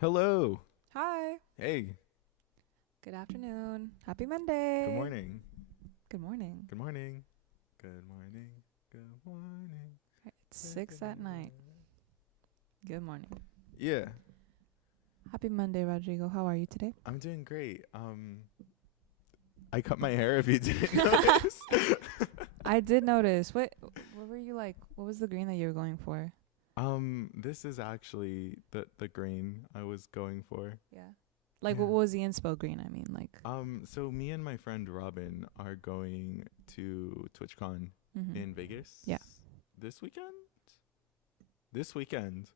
Hello. Hi. Hey. Good afternoon. Happy Good Monday. morning. Good morning. Good morning. Good morning. Good morning. It's 6 at night. Good morning. Yeah, Happy Monday, Rodrigo. How are you today? I'm doing great. I cut my hair if you didn't notice. I did notice. What were you like? What was the green that you were going for? This is actually the green I was going for. Yeah. Like what Yeah. was the inspo green? I mean, like So me and my friend Robin are going to TwitchCon mhm. in Vegas Yeah. this weekend. This weekend.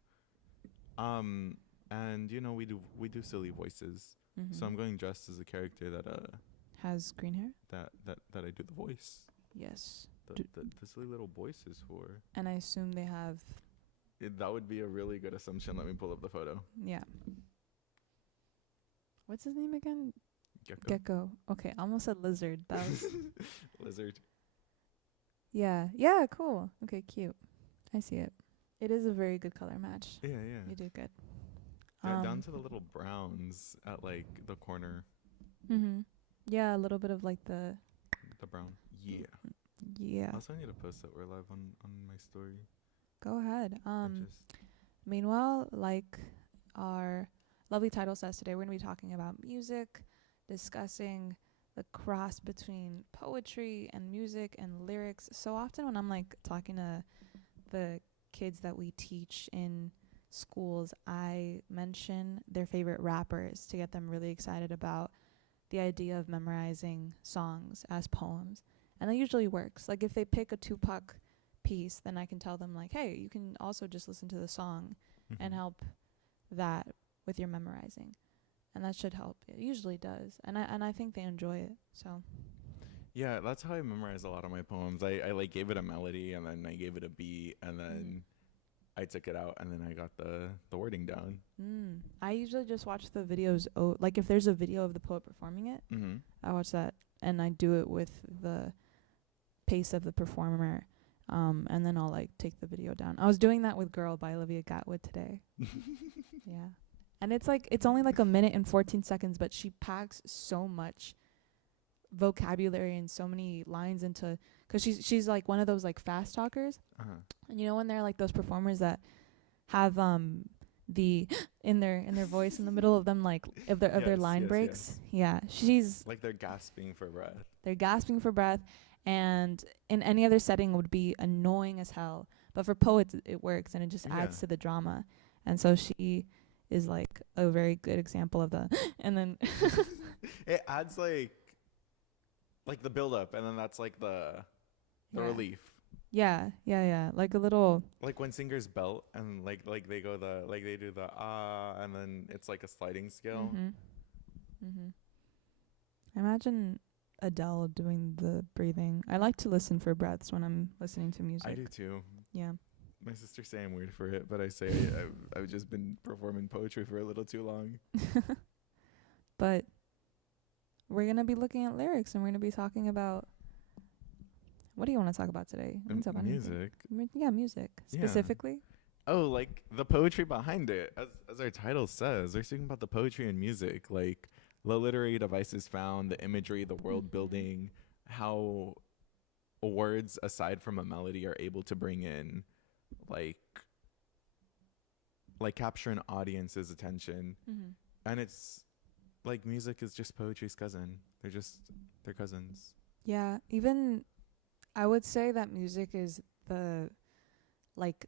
Um, and we do silly voices. So Mhm. I'm going dressed as a character Has green hair? that I do the voice. Yes. The D- the silly little voice is for. and I assume they have That would be a really good assumption. Let me pull up the photo. yeah. What's his name again? Gecko. Gecko. Okay, I almost said lizard. That was Lizard. yeah. Yeah, cool. Okay, cute. I see it. It is a very good color match. Yeah, yeah. You did good. Down Um, to the little browns at like the corner. mhm. Yeah, a little bit of like The brown. Yeah. yeah. Also, I need to post that we're live on my story. Go ahead. I just. Meanwhile, like our lovely title says today, we're going to be talking about music, discussing the cross between poetry and music and lyrics. So often when I'm like talking to the kids that we teach in schools, I mention their favorite rappers to get them really excited about the idea of memorizing songs as poems. And that usually works. Like if they pick a Tupac piece, then I can tell them like, hey, you can also just listen to the song and Mhm. help that with your memorizing. And that should help. It usually does. And I think they enjoy it. So Yeah, that's how I memorize a lot of my poems. I like gave it a melody and then I gave it a beat and mhm. then I took it out and then I got the wording down. I usually just watch the videos. Like if there's a video of the poet performing it, Mhm. I watch that and I do it with the pace of the performer. And then I'll like take the video down. I was doing that with Girl by Olivia Gatwood today. Yeah. And it's only like a minute and 14 seconds, but she packs so much vocabulary and so many lines into cuz she's like one of those like fast talkers. Uh-huh. And you know when they're like those performers that have the in their voice in the middle of them like of their Yes, line yes, breaks. yes. Yeah. She's Like they're gasping for breath. they're gasping for breath, and in any other setting would be annoying as hell. But for poets, it works, and it just Yeah. adds to the drama. And so she is like a very good example of the. And then, It adds like the build up and then that's like the yeah, relief. yeah, like a little, Like when singers belt and like they go like they do the and then it's like a sliding scale. mhm, mhm. Imagine Adele doing the breathing. I like to listen for breaths when I'm listening to I music. do too. Yeah, My sister say I'm weird for it, but I say I've just been performing poetry for a little too long. but we're gonna be looking at lyrics, and we're gonna be talking about what do you want to talk about today? We can talk about anything. Music. Yeah, music Yeah. specifically. Oh, like the poetry behind it. As our title says, they're speaking about the poetry and music, like the literary devices found, the imagery, the world Mhm. building, how words aside from a melody are able to bring in like capture an audience's attention. Mhm. And it's like music is just poetry's cousin. They're cousins. Yeah, even I would say that music is like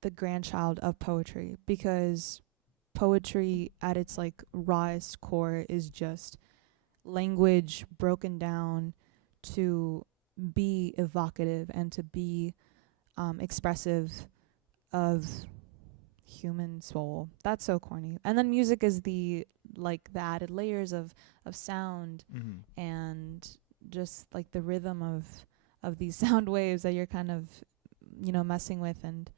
the grandchild of poetry because poetry at its like rawest core is just language broken down to be evocative and to be expressive of human soul. That's so corny. And then music is the added layers of sound Mm-hmm. and just like the rhythm of these sound waves that you're kind of messing with and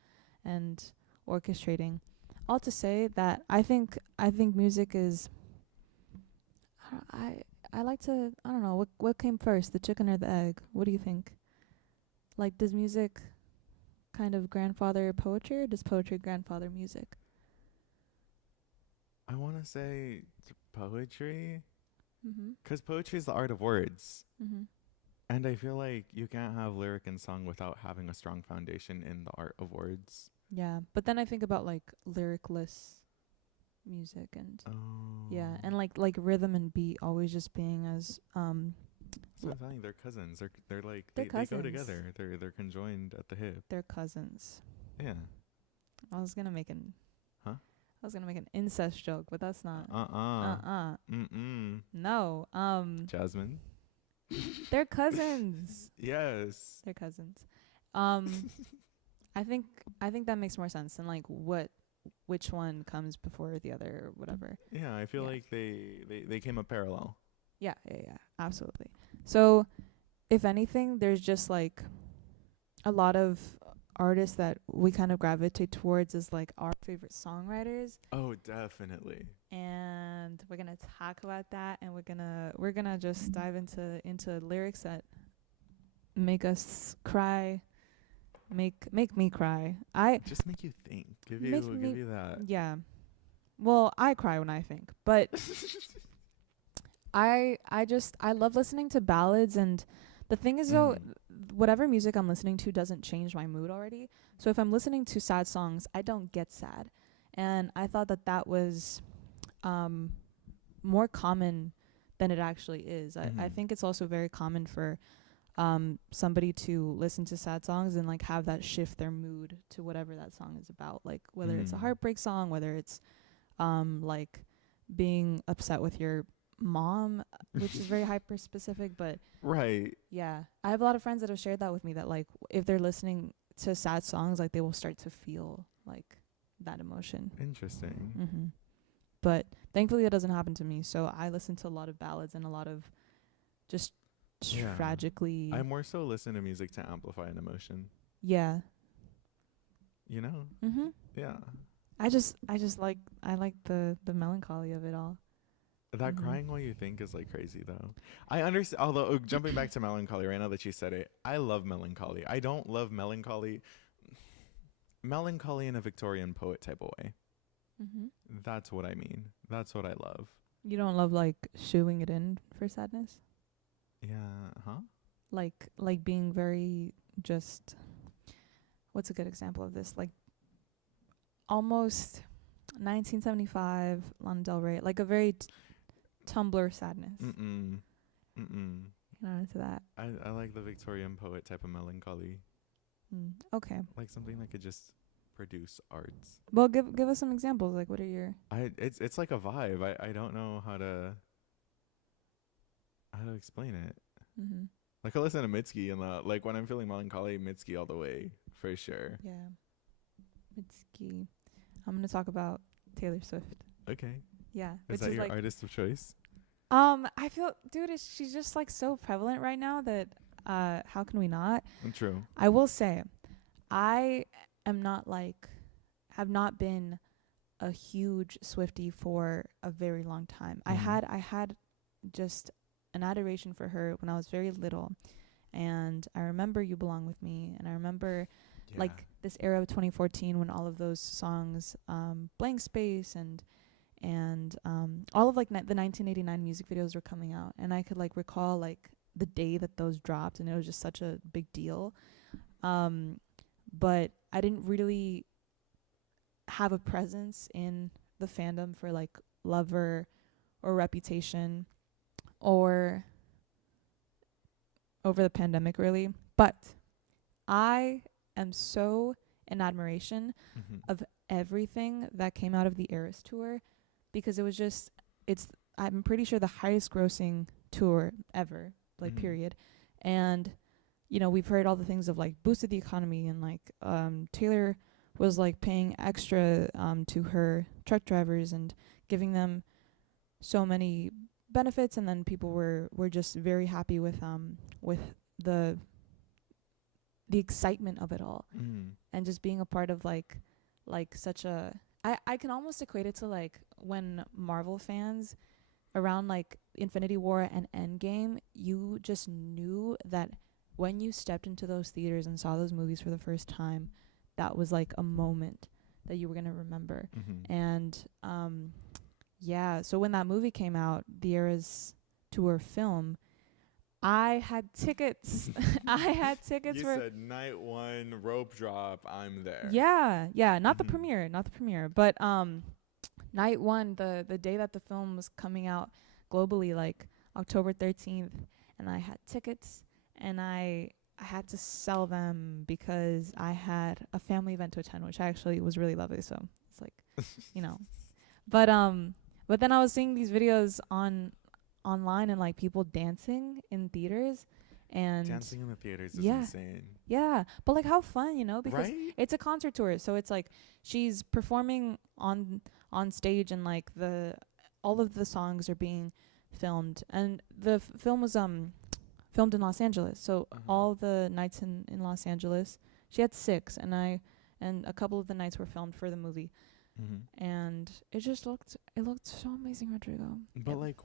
orchestrating. All to say that I think music is I I like to I don't know what came first, the chicken or the egg. What do you think? Like does music kind of grandfather poetry or does poetry grandfather music? I want to say poetry, Mhm. because poetry is the art of words. Mhm. And I feel like you can't have lyric and song without having a strong foundation in the art of words. Yeah, but then I think about like lyricless music and yeah, Oh. and like rhythm and beat always just being as So I'm telling you, they're cousins. They're like they're they go cousins. together. They're conjoined at the hip. They're cousins. Yeah. I was gonna make an Huh? I was gonna make an incest joke, but that's not. Uh-uh. Uh-uh. Mm-mm. No. Jasmine. They're cousins. Yes. They're cousins. Um, I think that makes more sense than like which one comes before the other or whatever. Yeah, I feel Yeah. like they came up parallel. Yeah, absolutely. So, if anything, there's just like a lot of artists that we kind of gravitate towards as like our favorite songwriters, Oh, definitely. and we're gonna talk about that, and we're gonna just dive into lyrics that make us cry, make me cry. Just make you think. Give Make you me give you that. yeah. Well, I cry when I think, but I love listening to ballads, and the thing is though, Mhm. whatever music I'm listening to doesn't change my mood already. So if I'm listening to sad songs, I don't get sad. And I thought that was um more common than it actually is. I Mhm. think it's also very common for somebody to listen to sad songs and like have that shift their mood to whatever that song is about, like whether it's a Mm. heartbreak song, whether it's like being upset with your mom, which is very hyper specific, but Right. yeah, I have a lot of friends that have shared that with me, that like if they're listening to sad songs, like they will start to feel like that emotion. Interesting. Mhm. But thankfully that doesn't happen to me, so I listen to a lot of ballads and a lot of just Yeah. tragically I more so listen to music to amplify an emotion. yeah. You know? Mhm. Yeah. I like the melancholy of it all. That Mhm. crying while you think is like crazy though. I understand. Although jumping back to melancholy right now that you said it, I love melancholy. I don't love melancholy. Melancholy in a Victorian poet type of way. Mhm. That's what I mean. That's what I love. You don't love like shooing it in for sadness? Yeah. Huh? Like being very just what's a good example of this? Like almost 1975 Lana Del Rey, like a very Tumblr sadness. Mm-mm. Mm-mm. You're not into that. I like the Victorian poet type of melancholy. Okay. Like something that could just produce arts. Well, give us some examples. Like, what are your? It's like a vibe. I don't know how to explain it. Mm-hmm. Like I listen to Mitski and like when I'm feeling melancholy, Mitski all the way for sure. Yeah. Mitski. I'm gonna talk about Taylor Swift. Okay. Yeah. Is Which that is your like artist of choice? I feel, dude, she's just like so prevalent right now that how can we not? True. I will say, I am not like, have not been a huge Swiftie for a very long time. I had just an adoration for her when I was very little, and I remember You Belong With Me, and I remember Yeah. like this era of 2014 when all of those songs, Blank Space and all of like the 1989 music videos were coming out, and I could like recall like the day that those dropped, and it was just such a big deal. But I didn't really have a presence in the fandom for like Lover or Reputation or over the pandemic really. But I am so in admiration of everything that came out of the Eras tour, because it was just, I'm pretty sure the highest grossing tour ever, like period. And you know, we've heard all the things of like boosted the economy, and like Taylor was like paying extra to her truck drivers and giving them so many benefits, and then people were just very happy with the excitement of it all, and just being a part of like such a, I can almost equate it to like when Marvel fans around like Infinity War and Endgame, you just knew that when you stepped into those theaters and saw those movies for the first time, that was like a moment that you were going to remember. And Yeah. So when that movie came out, the Eras Tour film, I had tickets. I had tickets You for. said night one, rope drop, I'm there. Yeah, yeah. Not the Mhm. premiere, not the premiere, but night one, the day that the film was coming out globally, like October 13th, and I had tickets, and I had to sell them because I had a family event to attend, which actually was really lovely. So it's like, you know, but but then I was seeing these videos online and like people dancing in theaters, and Dancing in the theaters is yeah, insane. yeah, but like how fun, you know, because Right? it's a concert tour, so it's like she's performing on stage, and like the all of the songs are being filmed, and the film was filmed in Los Angeles, so Uh-huh. all the nights in Los Angeles, she had 6, and a couple of the nights were filmed for the movie, Mhm. and it looked so amazing, Rodrigo. But like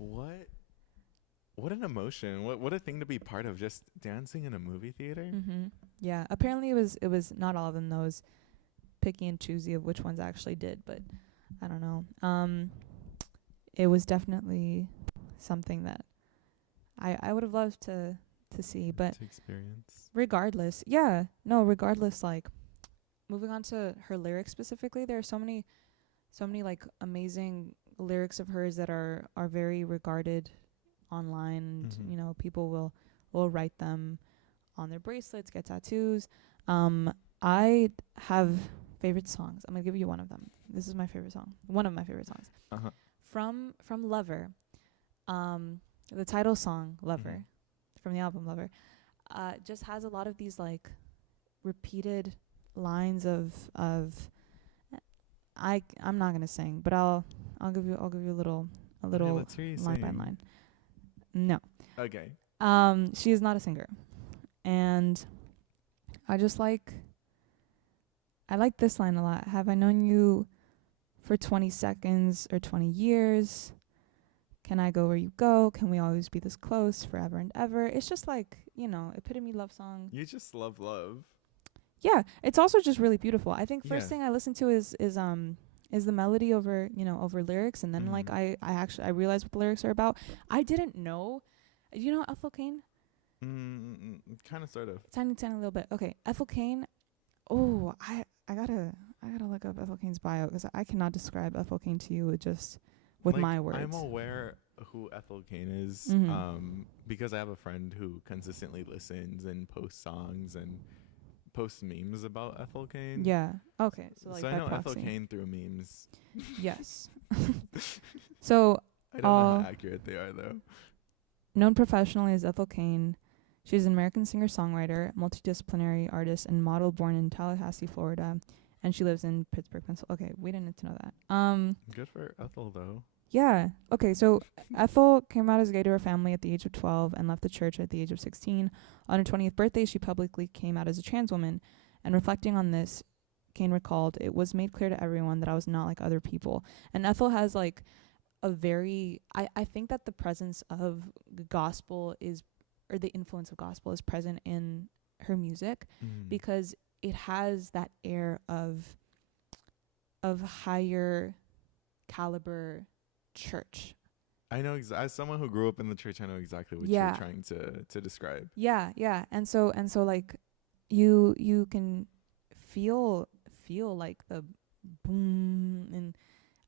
what an emotion. What a thing to be part of, just dancing in a movie theater. Mhm. Yeah. Apparently it was not all of them. Those picky and choosy of which ones actually did, but I don't know. It was definitely something that I would have loved to see, but To experience. regardless, yeah, no, regardless, like moving on to her lyrics specifically, there are so many like amazing lyrics of hers that are very regarded online, and Mhm. you know, people will write them on their bracelets, get tattoos. I have favorite songs. I'm gonna give you one of them. This is my favorite song. One of my favorite songs Uh-huh. from Lover. The title song Lover Mhm. from the album Lover. Just has a lot of these like repeated lines of I'm not gonna sing, but I'll give you a little Okay, let's hear you line by sing. line. No. Okay. She is not a singer, and I just I like this line a lot. Have I known you for 20 seconds or 20 years? Can I go where you go? Can we always be this close forever and ever? It's just like, you know, epitome love song. You just love love. Yeah, it's also just really beautiful. I think Yeah. first thing I listen to is the melody over, you know, over lyrics, and then like Mhm. I realized what the lyrics are about. I didn't know. Do you know Ethel Cain? Kind of, sort of. Tiny little bit. Okay, Ethel Cain. Oh, I gotta look up Ethel Cain's bio, because I cannot describe Ethel Cain to you with Like, my I'm words. aware who Ethel Cain is, Mhm. because I have a friend who consistently listens and posts songs and posts memes about Ethel Cain. Yeah. Okay. So like So I by know Ethel proxy. Cain through memes. Yes. So I don't know how accurate they are though. known professionally as Ethel Cain, she's an American singer-songwriter, multidisciplinary artist, and model born in Tallahassee, Florida, and she lives in Pittsburgh, Pennsylvania. Okay, we didn't need to know that. Good for Ethel though. Yeah. Okay, so Ethel came out as gay to her family at the age of 12 and left the church at the age of 16. On her 20th birthday, she publicly came out as a trans woman, and reflecting on this, Cain recalled, "It was made clear to everyone that I was not like other people." And Ethel has like a very I think that the presence of gospel is, or the influence of gospel is present in her music, Mm. because it has that air of higher caliber church. I know as someone who grew up in the church, I know exactly what you're Yeah. trying to describe. Yeah, yeah. And so like you can feel like the boom, and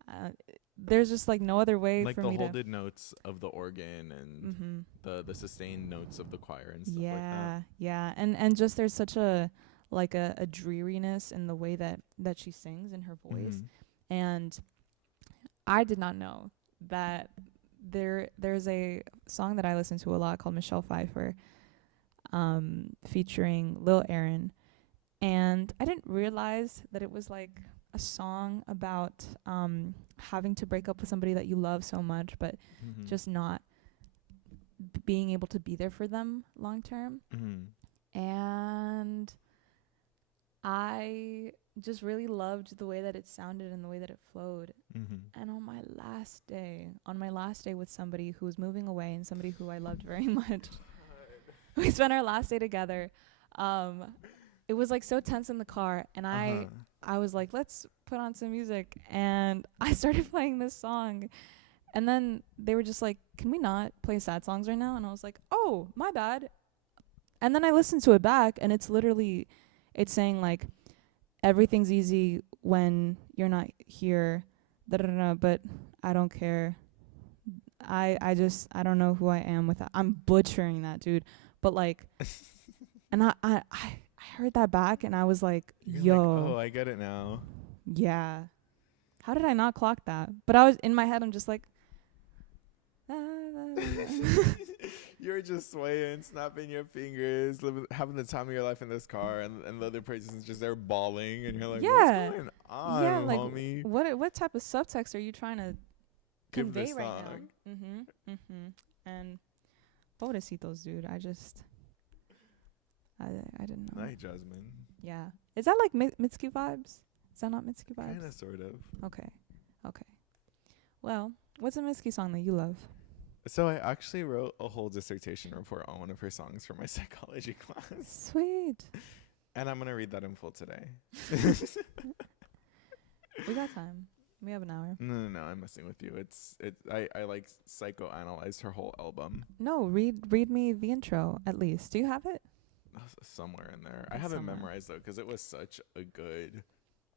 uh, there's just like no other way Like for the me to. holded notes of the organ and Mhm. the sustained notes of the choir and stuff like that. Yeah, yeah. And just there's such a like a dreariness in the way that she sings in her voice. Mhm. And I did not know that there's a song that I listen to a lot called Michelle Pfeiffer, featuring Lil Aaron, and I didn't realize that it was like a song about having to break up with somebody that you love so much, but Mhm. just not being able to be there for them long term. Mhm. And I just really loved the way that it sounded and the way that it flowed. Mhm. And on my last day with somebody who was moving away and somebody who I loved very much, we spent our last day together. It was like so tense in the car, and Uh-huh. I was like, let's put on some music, and I started playing this song, and then they were just like, can we not play sad songs right now? And I was like, oh, my bad. And then I listened to it back, and it's literally, it's saying like, everything's easy when you're not here, da da da. But I don't care. I don't know who I am without. I'm butchering that, dude. But like, and I heard that back, and I was like, You're yo, like, oh, I get it now. yeah. How did I not clock that? But I was in my head. I'm just like, You're just swaying, snapping your fingers, having the time of your life in this car, and the other person's just there bawling, and you're like, yeah, what's going on, yeah. Like, homie? what type of subtext are you trying to Give convey this right song. now? And pobrecitos, dude. I didn't know. Night, Jasmine. Yeah. Is that like Mitski vibes? Is that not Mitski vibes? Kind of, sort of. Okay. Well, what's a Mitski song that you love? So I actually wrote a whole dissertation report on one of her songs for my psychology class. Sweet. And I'm going to read that in full today. We got time. We have an hour. No, I'm messing with you. I like psychoanalyzed her whole album. No, read me the intro at least. Do you have it? Somewhere in there. I It's haven't somewhere. memorized though, because it was such a good.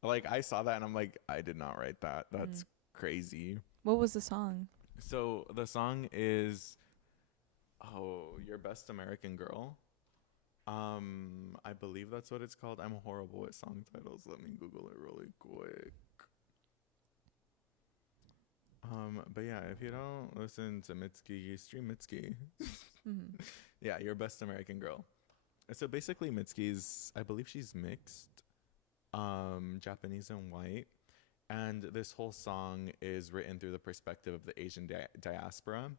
Like I saw that and I'm like, I did not write that. That's crazy. What was the song? So the song is, Your Best American Girl. I believe that's what it's called. I'm horrible at song titles. Let me Google it really quick. But yeah, if you don't listen to Mitski, stream Mitski. Yeah, Your Best American Girl. So basically Mitski's, I believe she's mixed, Japanese and white. And this whole song is written through the perspective of the Asian diaspora,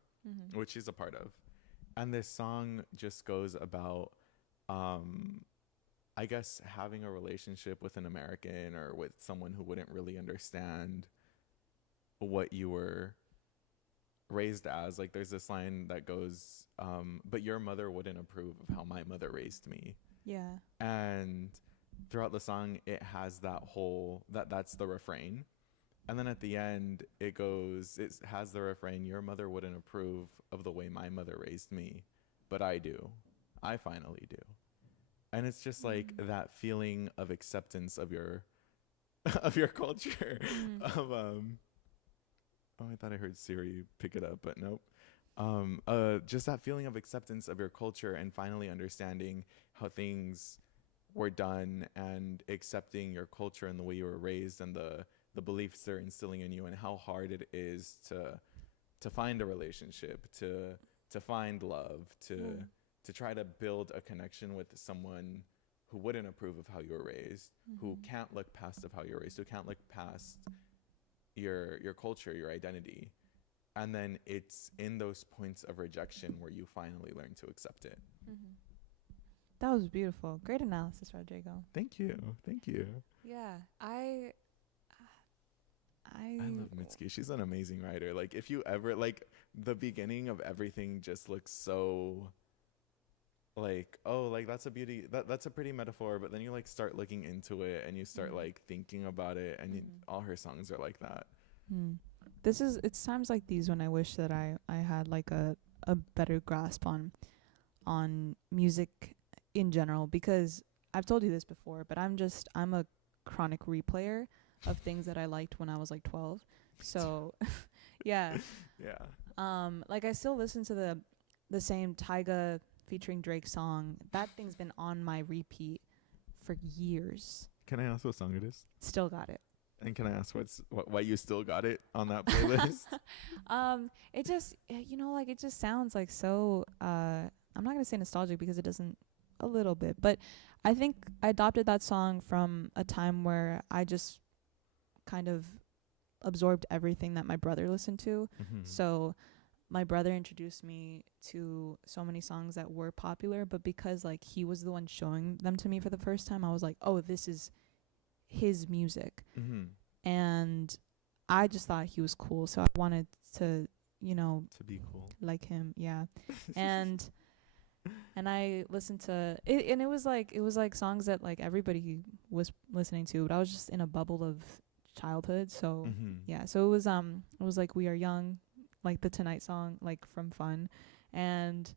which she's a part of. And this song just goes about, I guess, having a relationship with an American or with someone who wouldn't really understand what you were raised as. Like there's this line that goes, but your mother wouldn't approve of how my mother raised me. Yeah. And throughout the song it has that whole that's the refrain, and then at the end it has the refrain, your mother wouldn't approve of the way my mother raised me, but I finally do. And it's just like that feeling of acceptance of your of your culture. Of I thought I heard Siri pick it up, but nope. Just that feeling of acceptance of your culture and finally understanding how things were done and accepting your culture and the way you were raised and the beliefs they're instilling in you, and how hard it is to find a relationship, to find love, to try to build a connection with someone who wouldn't approve of how you were raised, who can't look past of how you're raised, who can't look past your culture, your identity. And then it's in those points of rejection where you finally learn to accept it. That was beautiful. Great analysis, Rodrigo. Thank you. Yeah, I love Mitski. She's an amazing writer. Like if you ever like the beginning of everything just looks so like, oh, like that's a pretty metaphor, but then you like start looking into it and you start like thinking about it, and all her songs are like that. It's times like these when I wish that I had like a better grasp on music in general, because I've told you this before, but I'm a chronic replayer of things that I liked when I was like 12. So yeah. Like I still listen to the same Tyga featuring Drake song. That thing's been on my repeat for years. Can I ask what song it is? Still got it. And can I ask why you still got it on that playlist? It just, like it just sounds like so, I'm not going to say nostalgic because it doesn't, a little bit, but I think I adopted that song from a time where I just kind of absorbed everything that my brother listened to. So my brother introduced me to so many songs that were popular, but because like he was the one showing them to me for the first time, I was like, oh, this is his music. And I just thought he was cool, so I wanted to, to be cool, like him. Yeah. And And I listened to it, and it was like songs that like everybody was listening to, but I was just in a bubble of childhood. So Mm-hmm. yeah, so it was like We Are Young, like the Tonight song, like from Fun, and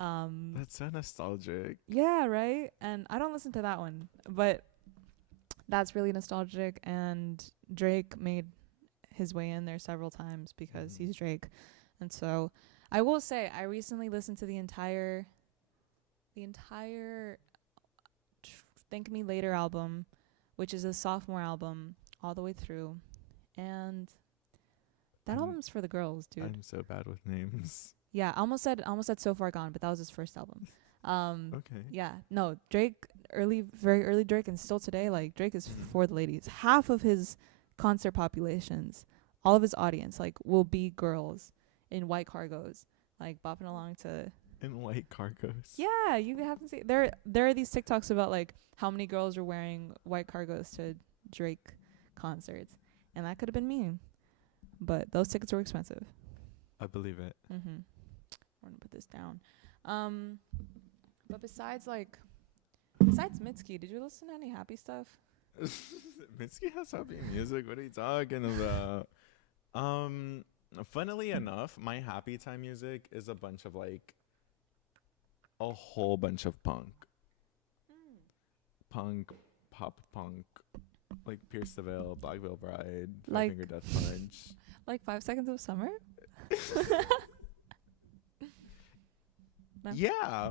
That's so nostalgic. yeah, right. And I don't listen to that one, but that's really nostalgic. And Drake made his way in there several times because Mm-hmm. he's Drake, and so I will say I recently listened to the entire Thank Me Later album, which is a sophomore album all the way through. And that I'm album's for the girls, dude. I'm so bad with names. Yeah, I almost said So Far Gone, but that was his first album. Okay. Yeah, no, Drake, very early Drake, and still today, like Drake is Mm-hmm. for the ladies. Half of his concert populations, all of his audience, like, will be girls in white cargos, like bopping along to. In white cargos. Yeah, you haven't seen there are these TikToks about like how many girls are wearing white cargos to Drake concerts, and that could have been me, but those tickets were expensive. I believe it. Mhm. I'm gonna put this down. Um, but besides Mitski, did you listen to any happy stuff? Mitski has happy music. What are you talking about? Um, Funnily enough, my happy time music is a bunch of like a whole bunch of punk, pop punk, like Pierce the Veil, Black Veil Bride, Five Like Finger Death Punch. like 5 seconds of summer? No. Yeah,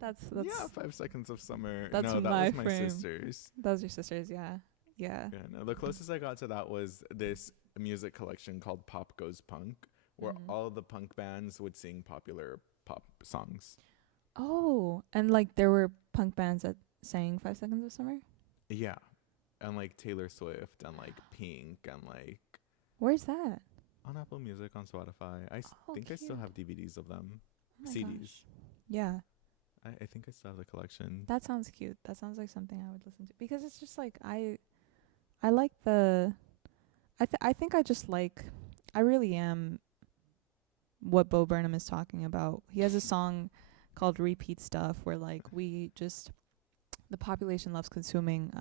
That's yeah. 5 Seconds of Summer. that's No, that my was my frame. sisters. Those are your sisters, yeah. Yeah. Yeah, no. The closest I got to that was this music collection called Pop Goes Punk, where Mhm. all the punk bands would sing popular pop songs. Oh, and like there were punk bands that sang 5 seconds of summer? Yeah, and like Taylor Swift and like Pink and like Where's that? on Apple Music, on Spotify. Oh, think I still cute. have DVDs of them, Oh my CDs. gosh. Yeah. I think I still have the collection. That sounds cute. That sounds like something I would listen to because it's just like I like the I think I just like I really am what Bo Burnham is talking about. He has a song called Repeat Stuff where like the population loves consuming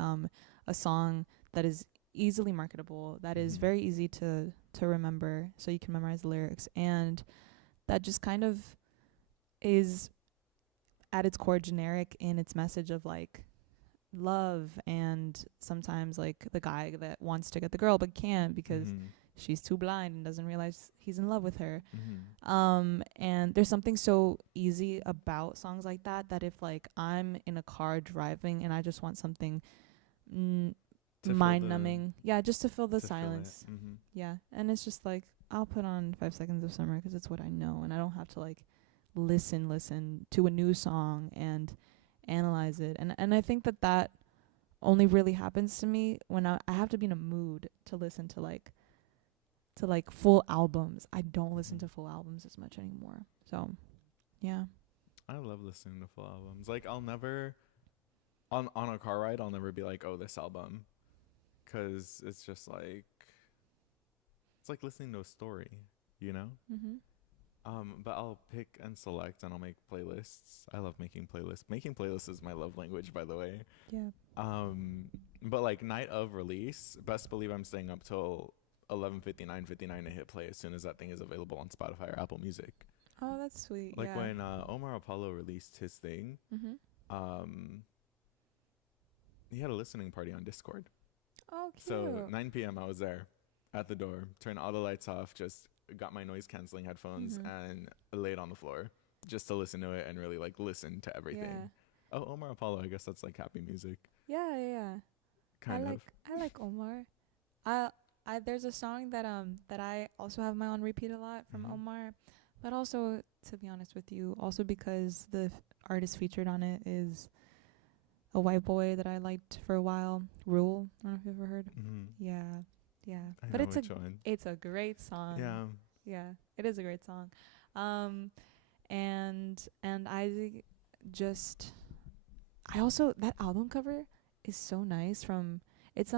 a song that is easily marketable, that is Mhm. very easy to remember so you can memorize the lyrics, and that just kind of is at its core generic in its message of like love, and sometimes like the guy that wants to get the girl but can't because Mhm. she's too blind and doesn't realize he's in love with her. Mhm. And there's something so easy about songs like that if like I'm in a car driving and I just want something To fill mind the numbing, yeah, just to fill the to fill it. silence. Mhm. Yeah, and it's just like I'll put on 5 seconds of summer 'cause it's what I know, and I don't have to like listen to a new song and analyze it. And I think that only really happens to me when I have to be in a mood to listen to like full albums. I don't listen Mhm. to full albums as much anymore. So, yeah. I love listening to full albums. Like I'll never on a car ride, I'll never be like, "Oh, this album." 'Cause it's just like it's like listening to a story, you know? Mhm. But I'll pick and select and I'll make playlists. I love making playlists. Making playlists is my love language, by the way. Yeah. But like night of release, best believe I'm staying up till 11:59 to hit play as soon as that thing is available on Spotify or Apple Music. Oh, that's sweet. Like Yeah. when Omar Apollo released his thing, Mhm. um, he had a listening party on Discord. Oh, cute. So 9 p.m. I was there at the door, turned all the lights off, just got my noise canceling headphones Mhm. and laid on the floor just to listen to it and really like listen to everything. Yeah. Oh, Omar Apollo, I guess that's like happy music, Yeah, yeah, yeah. kind of. I like Omar. I there's a song that I also have my on repeat a lot from Mhm. Omar, but also to be honest with you, also because the artist featured on it is a white boy that I liked for a while, Rule. I don't know if you've ever heard. Mhm. Yeah, yeah. I But know which one. it's a great song. Yeah. Yeah, it is a great song. Um, and I just I also that album cover is so nice. From it's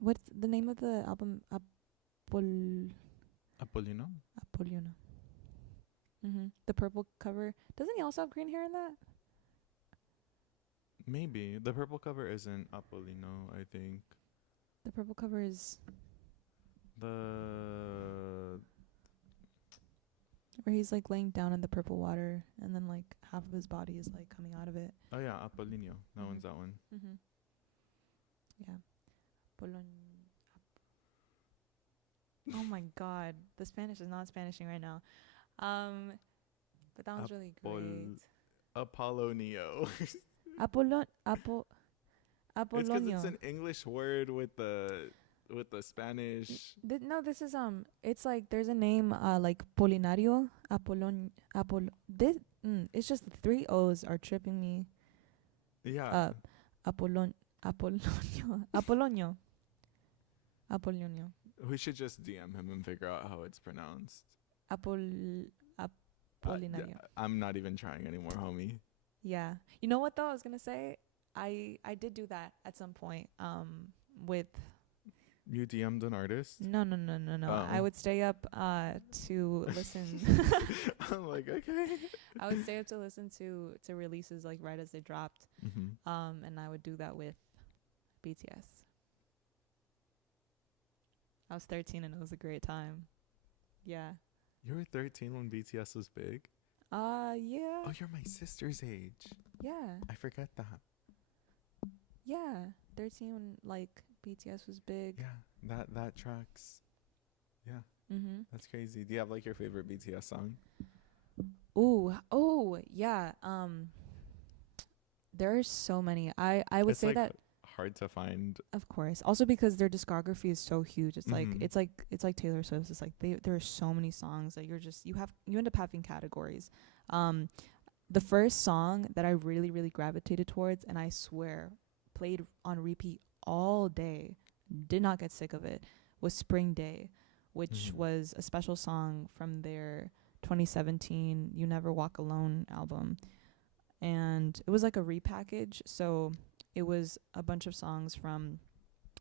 what's the name of the album? Apollino. Apollino? Apollino. The purple cover. Doesn't he also have green hair in that? Maybe the purple cover isn't Apollino. I think The purple cover is the where he's like laying down in the purple water, and then like half of his body is like coming out of it. oh yeah, Apollino. That one's that one. Yeah. Oh my God, the Spanish is not Spanishing right now. But that one's really great. Apollonio. Apollon, It's because it's Apollonio. an English word with the Spanish. No, this is it's like there's a name like Polinario, This it's just the three O's are tripping me Yeah. up. Apollonio, Apollonio, We should just DM him and figure out how it's pronounced. Apollinario. I'm not even trying anymore, homie. Yeah. You know what though? I was gonna say I did do that at some point. With You DM'd an artist? no. Oh. I would stay up to listen. I'm like, okay. I would stay up to listen to releases like right as they dropped. Mm-hmm. And I would do that with BTS. I was 13 and it was a great time. Yeah. You were 13 when BTS was big? Yeah. Oh, you're my sister's age. Yeah. I forget that. Yeah. 13 when like BTS was big. Yeah, that tracks. Yeah, Mm-hmm. that's crazy. Do you have like your favorite BTS song? Oh, yeah. There are so many. I would It's say like that, hard to find. of course. Also because their discography is so huge. It's like Mhm. it's like Taylor Swift. It's like there are so many songs that you end up having categories. The first song that I really really gravitated towards, and I swear played on repeat all day, did not get sick of it, was Spring Day, which Mhm. was a special song from their 2017 You Never Walk Alone album. And it was like a repackage, so it was a bunch of songs from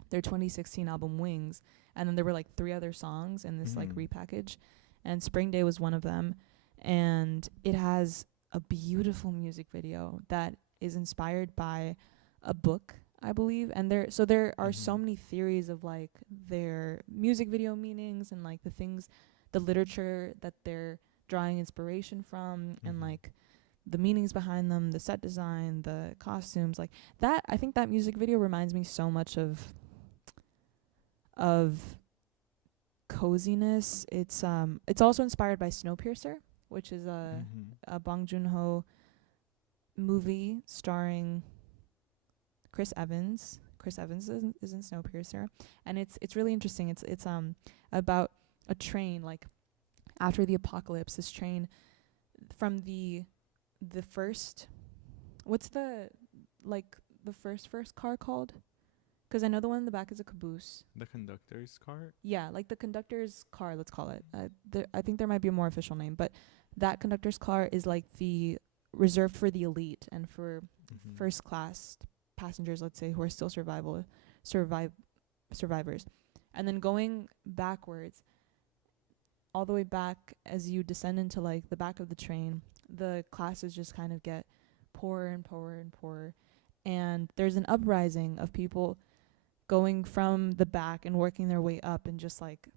their 2016 album Wings, and then there were like 3 other songs in this like Mhm. repackage, and Spring Day was one of them. And it has a beautiful music video that is inspired by a book, I believe. And there are so Mhm. many theories of like their music video meanings and like the literature that they're drawing inspiration from, and Mhm. like the meanings behind them, the set design, the costumes, like that. I think that music video reminds me so much of coziness. It's also inspired by Snowpiercer, which is Mhm. a Bong Joon-ho movie starring Chris Evans. Chris Evans is in Snowpiercer, and it's really interesting. It's about a train, like after the apocalypse. This train from the first, what's the first car called? 'Cause I know the one in the back is a caboose. The conductor's cart. Yeah, like the conductor's car, let's call it. I think there might be a more official name, but that conductor's car is like the reserved for the elite and for Mhm. first class passengers, let's say, who are still survivors. And then going backwards, all the way back as you descend into like the back of the train, the classes just kind of get poorer and poorer and poorer. And there's an uprising of people going from the back and working their way up and just like,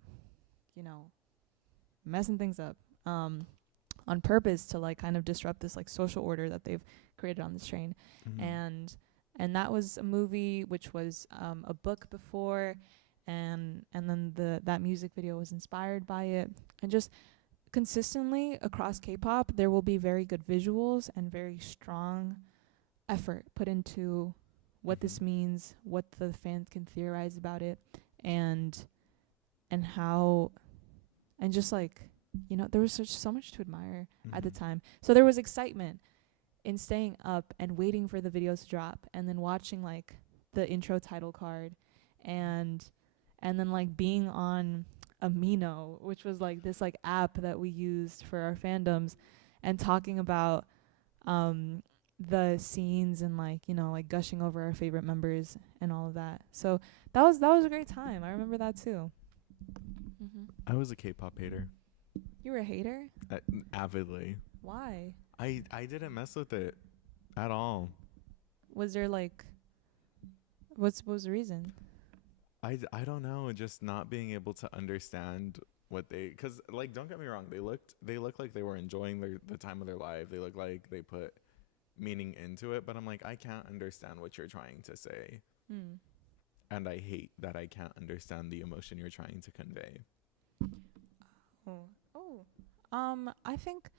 messing things up on purpose to like kind of disrupt this like social order that they've created on this train. Mhm. And that was a movie, which was a book before, and then that music video was inspired by it. And just consistently across K-pop, there will be very good visuals and very strong effort put into what this Mhm. means, what the fans can theorize about it, and how, and just like, there was so much to admire at the Mhm. time. So there was excitement in staying up and waiting for the videos to drop, and then watching like the intro title card, and then like being on Amino, which was like this like app that we used for our fandoms, and talking about the scenes and like like gushing over our favorite members and all of that. So that was a great time. I remember that too. I was a K-pop hater. You were a hater? Avidly. Why? I didn't mess with it at all. Was there like what was the reason? I don't know, just not being able to understand what they, cuz like don't get me wrong, they look like they were enjoying the time of their life. They look like they put meaning into it, but I'm like, I can't understand what you're trying to say. Hmm. And I hate that I can't understand the emotion you're trying to convey. Oh. Oh. I think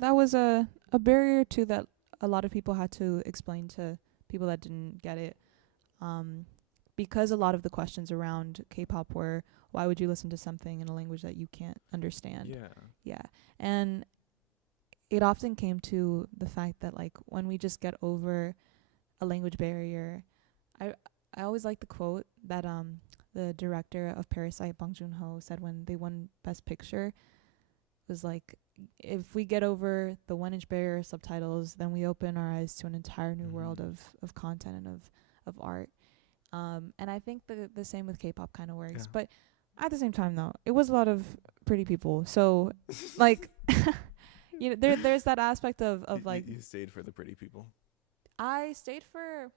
that was a barrier too that a lot of people had to explain to people that didn't get it. Um because a lot of the questions around K-pop were why would you listen to something in a language that you can't understand? Yeah. Yeah. And it often came to the fact that like when we just get over a language barrier, I I always like the quote that the director of Parasite Bong Joon-ho said when they won Best Picture was like, if we get over the 1 inch barrier of subtitles, then we open our eyes to an entire new world of content and of art. And I think the same with K-pop kind of works. Yeah. But at the same time, though, it was a lot of pretty people. So, like, there's that aspect of like you stayed for the pretty people. I stayed for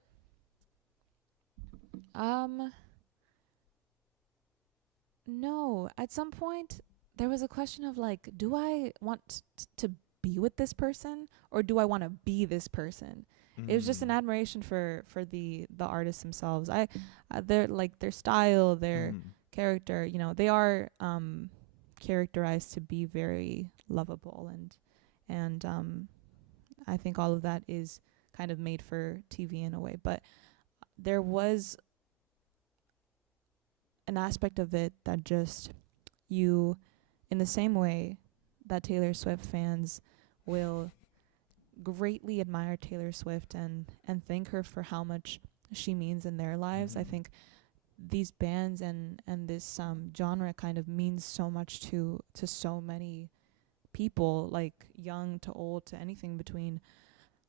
no. At some point, there was a question of like, do I want to be with this person or do I want to be this person? It was just an admiration for the artists themselves. Their like their style, their character. You know, they are characterized to be very lovable and I think all of that is kind of made for TV in a way. But there was an aspect of it that just you, in the same way that Taylor Swift fans will greatly admire Taylor Swift and thank her for how much she means in their lives. I think these bands and this genre kind of means so much to so many people, like young to old to anything between,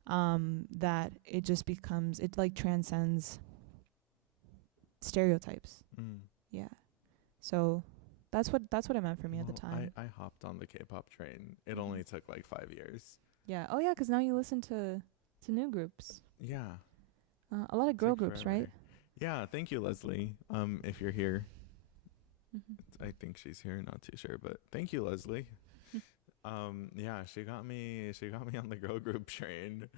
that it just becomes, it like transcends stereotypes. Yeah. So that's what it meant for me at the time. I hopped on the K-pop train. It only took like 5 years. Yeah. Oh yeah, 'cause now you listen to new groups. Yeah. A lot of girl Took groups, forever. right? Yeah, thank you, Leslie. If you're here, Mm-hmm. I think she's here. Not too sure, but thank you, Leslie. Yeah, she got me on the girl group train.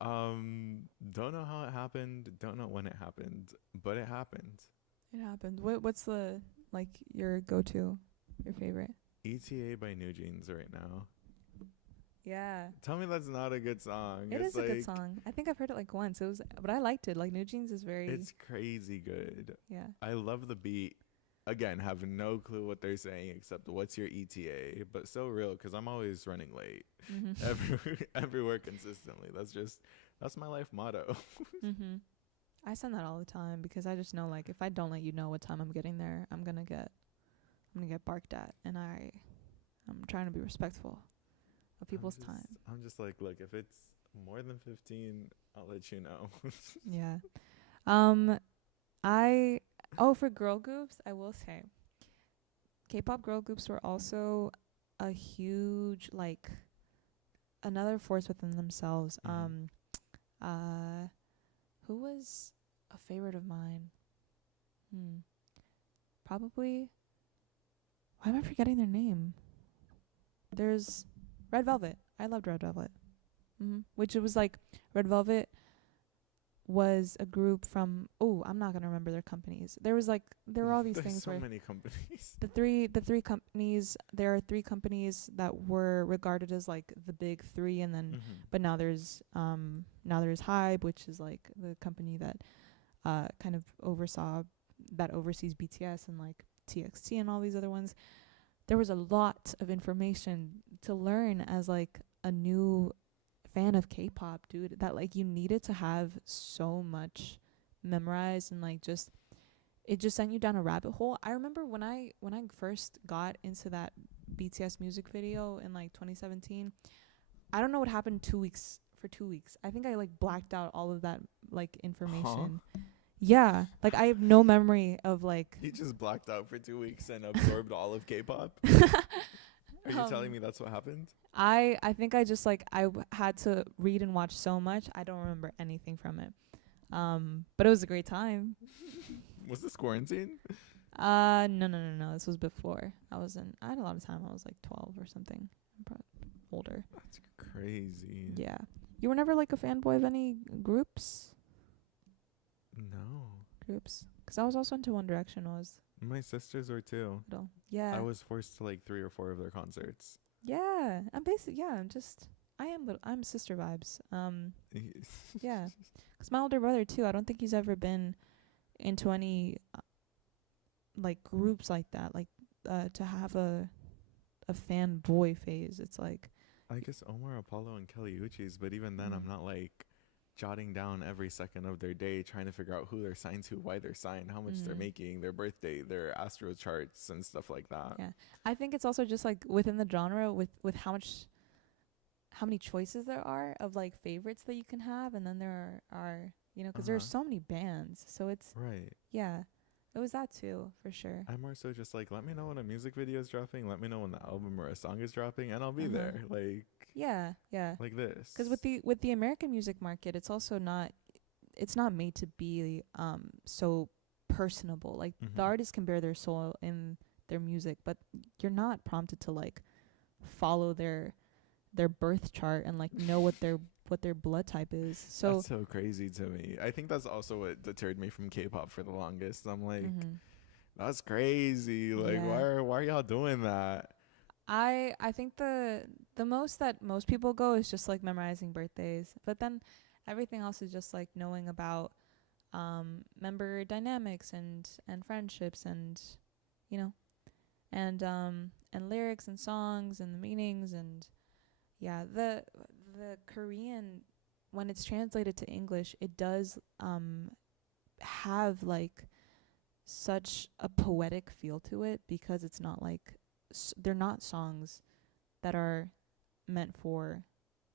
Don't know how it happened. Don't know when it happened, but it happened. It happened. What's the like your go-to, your favorite? ETA by New Jeans right now. Yeah. Tell me that's not a good song. It It's is a good like- song. I think I've heard it like once. It was, but I liked it. Like New Jeans is very. It's crazy good. Yeah. I love the beat. Again, have no clue what they're saying except what's your ETA, but so real because I'm always running late everywhere consistently. That's my life motto. I send that all the time because I just know like if I don't let you know what time I'm getting there, I'm gonna get barked at, and I'm trying to be respectful of people's time. I'm just like, look, if it's more than 15, I'll let you know. Yeah. For girl groups, I will say K-pop girl groups were also a huge like another force within themselves. Who was a favorite of mine? Probably, why am I forgetting their name? There's Red Velvet. I loved Red Velvet. Which it was like Red Velvet was a group from, I'm not gonna remember their companies. There were all these things so where many companies. the three companies, there are 3 companies that were regarded as like the big 3, and then but now there's Hybe, which is like the company that kind of oversees BTS and like TXT and all these other ones. There was a lot of information to learn as like a new fan of K-pop, dude, that like you needed to have so much memorized, and like it just sent you down a rabbit hole. I remember when I first got into that BTS music video in like 2017, I don't know what happened 2 weeks. For 2 weeks I think I like blacked out all of that like information. Yeah, like I have no memory of like You just blacked out for 2 weeks and absorbed all of K-pop. Are you telling me that's what happened? I think I just like had to read and watch so much. I don't remember anything from it. But it was a great time. Was this quarantine? No. This was before. I had a lot of time. I was like 12 or something. I'm probably older. That's crazy. Yeah. You were never like a fanboy of any groups? No. Groups. Because I was also into One Direction. I was My sisters were too. little. Yeah. I was forced to like 3 or 4 of their concerts. Yeah. I'm sister vibes. Yeah. Because my older brother too. I don't think he's ever been into any like groups like that. Like to have a fanboy phase. It's like I guess Omar Apollo and Kelly Uchis, but even then I'm not like jotting down every second of their day trying to figure out who they're signed to, why they're signed, how much they're making, their birthday, their astro charts and stuff like that. Yeah. I think it's also just like within the genre with how many choices there are of like favorites that you can have, and then there are because there's so many bands, so it's right. Yeah, it was that too for sure. I'm more so just like, let me know when a music video is dropping, let me know when the album or a song is dropping, and I'll be there. Like yeah like this. Because with the American music market, it's also not made to be so personable. Like the artists can bare their soul in their music, but you're not prompted to like follow their birth chart and like know what their blood type is. So that's so crazy to me. I think that's also what deterred me from K-pop for the longest. I'm like, that's crazy. Like, why are y'all doing that? I think the most that most people go is just like memorizing birthdays, but then everything else is just like knowing about member dynamics and friendships and you know and lyrics and songs and the meanings. And yeah, the Korean, when it's translated to English, it does have like such a poetic feel to it, because it's not like they're not songs that are meant for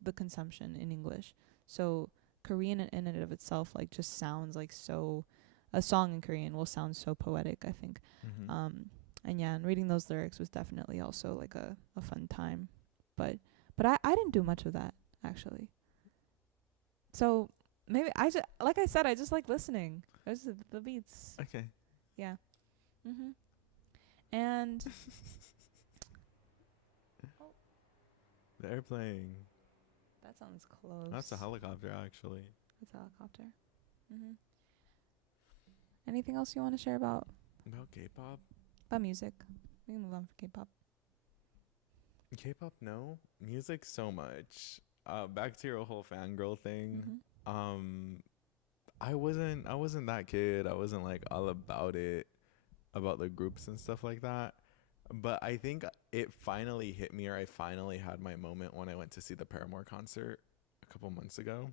the consumption in English. So Korean in and of itself like just sounds like so, a song in Korean will sound so poetic, I think. And yeah, and reading those lyrics was definitely also like a fun time. But I didn't do much of that actually. So maybe I just, like I said, I just like listening. I just the beats. Okay. Yeah. And The airplane. that sounds close. That's a helicopter, actually. It's a helicopter. Anything else you want to share about K-pop? About music? We can move on for K-pop. K-pop, no. Music, so much. Back to your whole fangirl thing. I wasn't that kid. I wasn't like all about it, about the groups and stuff like that. But I think it finally hit me, or I finally had my moment when I went to see the Paramore concert a couple months ago.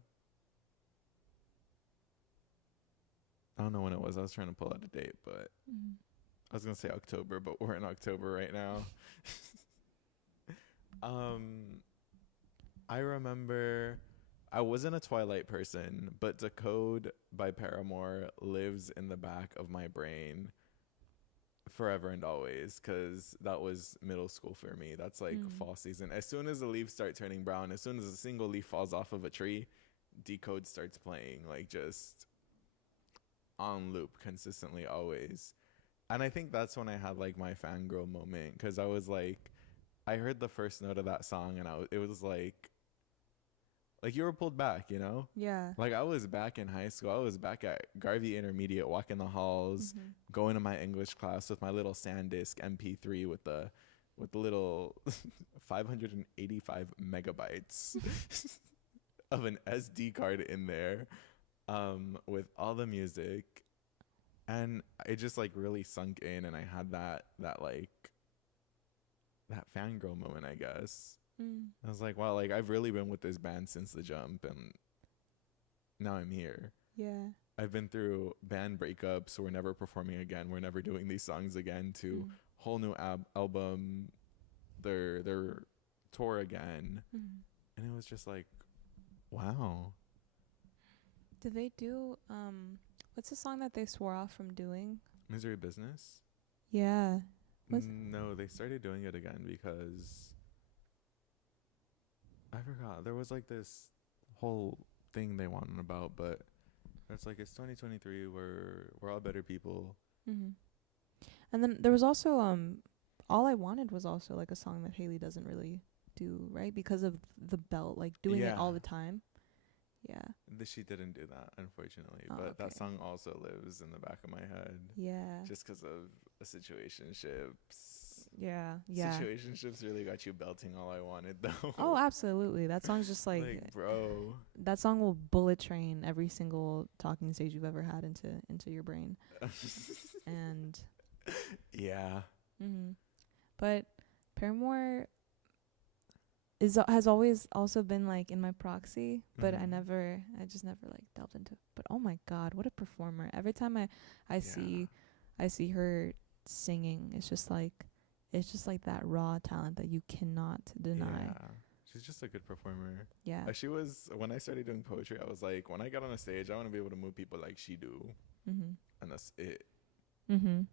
I don't know when it was. I was trying to pull out a date, but I was going to say October, but we're in October right now. I remember I wasn't a Twilight person, but Decode by Paramore lives in the back of my brain forever and always, because that was middle school for me. That's like fall season. As soon as the leaves start turning brown, as soon as a single leaf falls off of a tree, Decode starts playing, like just on loop consistently always. And I think that's when I had like my fangirl moment, because I was like, I heard the first note of that song and it was like you were pulled back, you know? Yeah. Like I was back in high school. I was back at Garvey Intermediate, walking the halls, going to my English class with my little SanDisk MP3 with the little 585 megabytes of an SD card in there, with all the music. And it just like really sunk in, and I had that fangirl moment, I guess. I was like, wow, like I've really been with this band since the jump, and now I'm here. Yeah. I've been through band breakups, so we're never performing again, we're never doing these songs again, to whole new album, their tour again. And it was just like, wow. Did they do what's the song that they swore off from doing? Misery Business. Yeah. Was No, they started doing it again because I forgot. There was like this whole thing they wanted about, but it's like it's 2023. We're all better people. mm-hmm. And then there was also All I Wanted was also like a song that Haley doesn't really do, right? Because of the belt, like doing it Yeah, all the time. Yeah. she didn't do that, unfortunately. Oh, But that okay. song also lives in the back of my head, Yeah. just because of situationships. Yeah. Yeah. Situationships really got you belting all I wanted though. Oh, absolutely. That song's just like Like, bro. that song will bullet train every single talking stage you've ever had into your brain. And Yeah. mhm. But Paramore has always also been like in my proxy, but Mhm. I just never like delved into. But oh my god, what a performer! Every time I Yeah. see her singing, it's just like that raw talent that you cannot deny. Yeah. She's just a good performer. Yeah. She was when I started doing poetry, I was like, when I get on a stage, I want to be able to move people like she do, Mhm. and that's it. Mhm.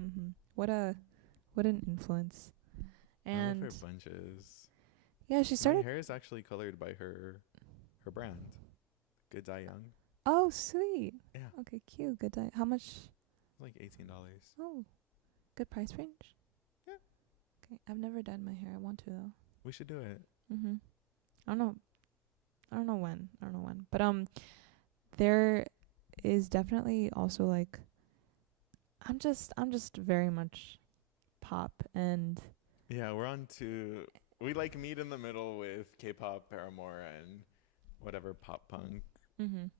Mhm. What an influence. I love her And bunches. yeah, she My started. hair is actually colored by her brand, Good Die Young. Oh, sweet. Yeah, Okay, cute. Good day. How much? like $18. Oh, good price range. Yeah, Okay, I've never done my hair. I want to though. we should do it. Mhm. I don't know. I don't know when. I don't know when. But there is definitely also like I'm just very much pop and Yeah, we're on to we like meet in the middle with K-pop, Paramore, and whatever pop punk, mhm.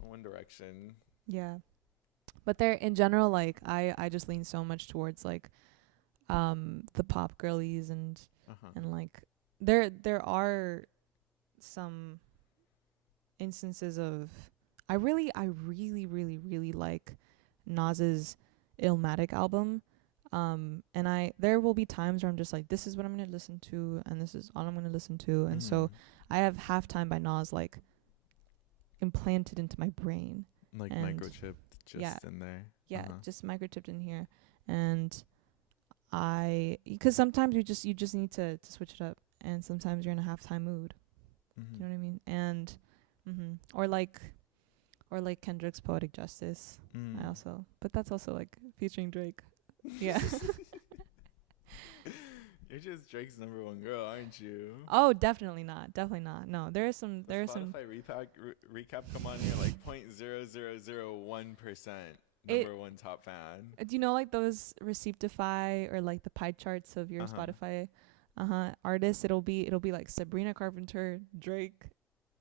One Direction. Yeah. But there in general like I just lean so much towards like the pop girlies Uh huh. and like there are some instances of I really like Nas's Illmatic album. And there will be times where I'm just like, this is what I'm gonna listen to, and this is all I'm gonna listen to, and so Mhm. I have Halftime by Nas like implanted into my brain, Like and microchipped yeah, just in there. Uh yeah, huh. just microchipped in here, and because sometimes you just need to switch it up, and sometimes you're in a halftime mood. Do Mhm. you know what I mean? And or like Kendrick's Poetic Justice. I Mm. also, but that's also like featuring Drake. Yeah. You're just Drake's number one girl, aren't you? Oh, definitely not. Definitely not. No, there is some. The There is some. Spotify recap come on here like 0.0001% It. number one top fan. Do you know like those Receiptify or like the pie charts of your Uh huh. Spotify, artists? It'll be like Sabrina Carpenter, Drake,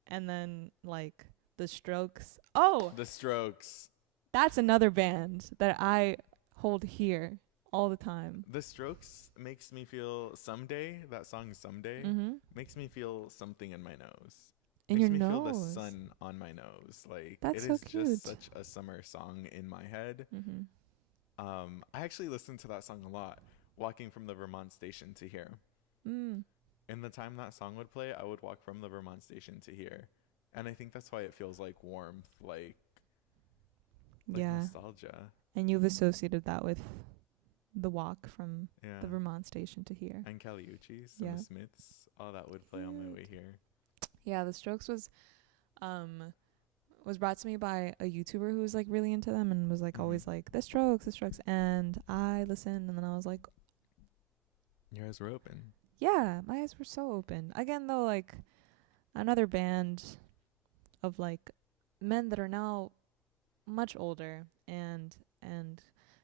and then like the Strokes. Oh, The Strokes. that's another band that I hold here all the time. The Strokes makes me feel someday. That song someday Mhm. makes me feel something in my nose. In Makes your me feel the nose. sun on my nose. Like it That's so is just cute. such a summer song in my head. Mhm. I actually listened to that song a lot walking from the Vermont station to here. Mm. In the time that song would play, I would walk from the Vermont station to here. And I think that's why it feels like warmth, like Yeah. nostalgia. And you've associated that with the walk from the Yeah. Vermont station to here. And Caliucci's and the Yeah. Smiths, all that would play on my Cute. way here. Yeah, the Strokes um was brought to me by a YouTuber who was like really into them and was like Mm-hmm. always like the Strokes, and I listened and then I was like, Your eyes were open. yeah, my eyes were so open. Again though, like another band of like men that are now much older and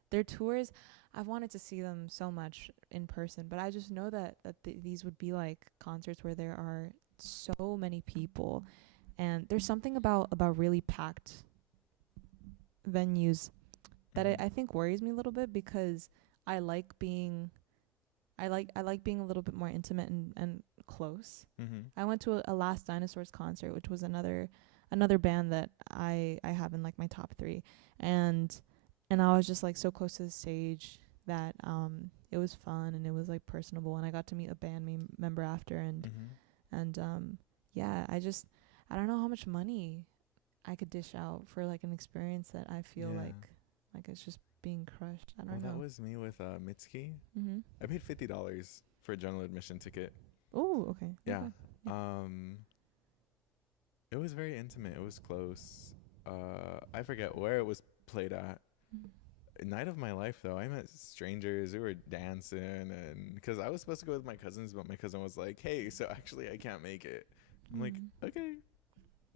their tours, I've wanted to see them so much in person, but I just know that these would be like concerts where there are so many people, and there's something about really packed venues that Mm-hmm. I think worries me a little bit because I like being I like being a little bit more intimate and close. Mm-hmm. I went to a Last Dinosaurs concert, which was another band that I have in like my top 3, and I was just like so close to the stage that it was fun and it was like personable, and I got to meet a band member after, Mm-hmm. and yeah, I don't know how much money I could dish out for like an experience that I feel Yeah. like it's just being crushed. I Well, don't that know. was me with Mitski. Mm-hmm. I paid $50 for a general admission ticket. Oh, okay. Yeah. Okay. Yeah. It was very intimate. It was close. I forget where it was played at. Night of my life, though. I met strangers. We were dancing, and because I was supposed to go with my cousins, but my cousin was like, "Hey, so actually I can't make it." I'm like, "Okay,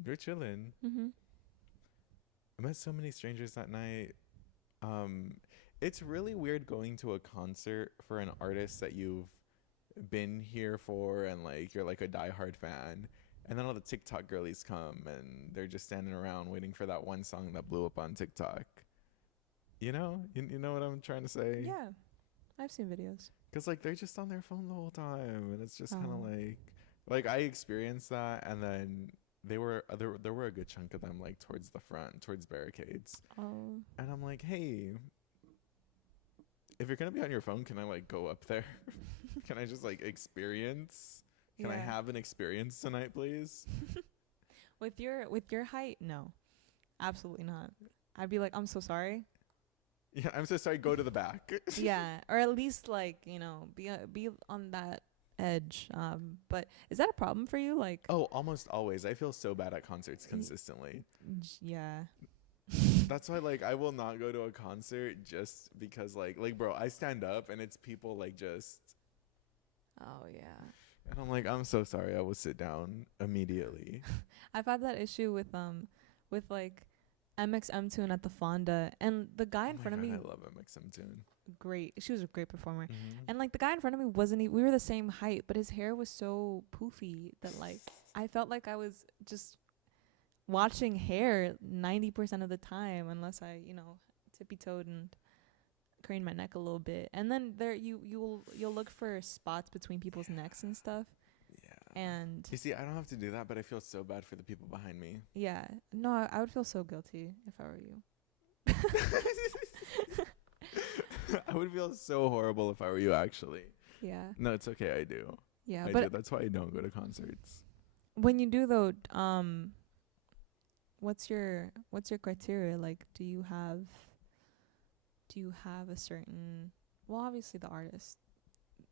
you're chilling." Mm-hmm. I met so many strangers that night. Um, it's really weird going to a concert for an artist that you've been here for, and like you're like a diehard fan, and then all the TikTok girlies come and they're just standing around waiting for that one song that blew up on TikTok. You know what I'm trying to say? Yeah, I've seen videos. Cause like they're just on their phone the whole time, and it's just kind of Oh. like I experienced that, and then there were a good chunk of them like towards the front, towards barricades, Oh. and I'm like, hey, if you're gonna be on your phone, can I like go up there? Can I just like experience? Can I Yeah. have an experience tonight, please? With your height, no, absolutely not. I'd be like, I'm so sorry. Yeah, I'm so sorry. Go to the back. Yeah, or at least like be on that edge. But is that a problem for you? Like, Oh, almost always. I feel so bad at concerts consistently. yeah. That's why like I will not go to a concert just because like bro, I stand up and it's people like just, Oh yeah. and I'm like, I'm so sorry. I will sit down immediately. I've had that issue with like MXM Tune at the Fonda, and the guy Oh in my front of God, me, I love MXM Tune. great. She was a great performer. Mm-hmm. And like the guy in front of me wasn't we were the same height, but his hair was so poofy that like I felt like I was just watching hair 90% of the time, unless I, tippy toed and craned my neck a little bit. And then there you'll look for spots between people's necks and stuff. Yeah. And You see, I don't have to do that, but I feel so bad for the people behind me. yeah, no, I would feel so guilty if I were you. I would feel so horrible if I were you, actually. Yeah. No, it's okay. I do. Yeah, I but do. That's why I don't go to concerts. when you do though, what's your criteria? Like, do you have a certain, well, obviously the artist,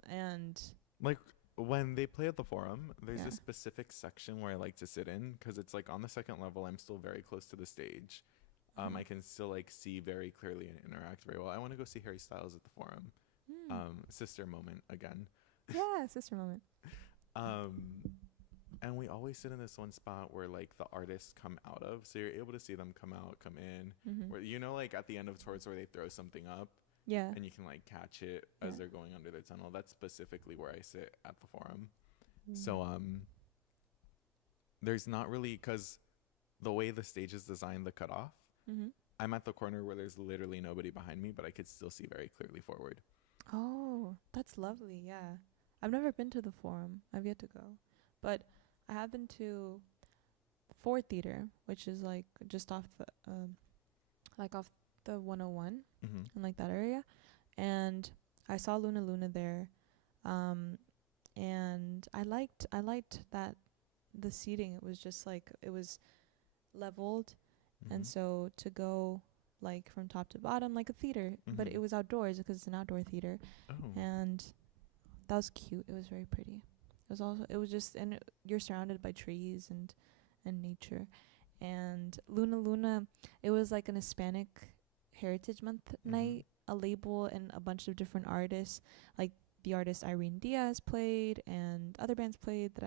and Like when they play at the Forum, there's Yeah. a specific section where I like to sit in because it's like on the second level. I'm still very close to the stage. I can still like see very clearly and interact very well. I want to go see Harry Styles at the Forum. Sister moment again. yeah, sister moment. And we always sit in this one spot where like the artists come out of, so you're able to see them come out, come in. Where like at the end of tours where they throw something up Yeah. and you can like catch it as Yeah. they're going under the tunnel. That's specifically where I sit at the Forum. So there's not really, because the way the stage is designed, the cutoff, I'm at the corner where there's literally nobody behind me, but I could still see very clearly forward. Oh, that's lovely. Yeah, I've never been to the Forum. I've yet to go, but I have been to Ford Theater, which is like just off the off the 101 in like that area, and I saw Luna Luna there, and I liked that the seating. It was just like it was leveled, and so to go like from top to bottom like a theater, but it was outdoors because it's an outdoor theater. Oh. And that was cute. It was very pretty. It was just, and you're surrounded by trees and nature. And Luna Luna, it was like an Hispanic Heritage Month night, a label and a bunch of different artists. Like the artist Irene Diaz played and other bands played that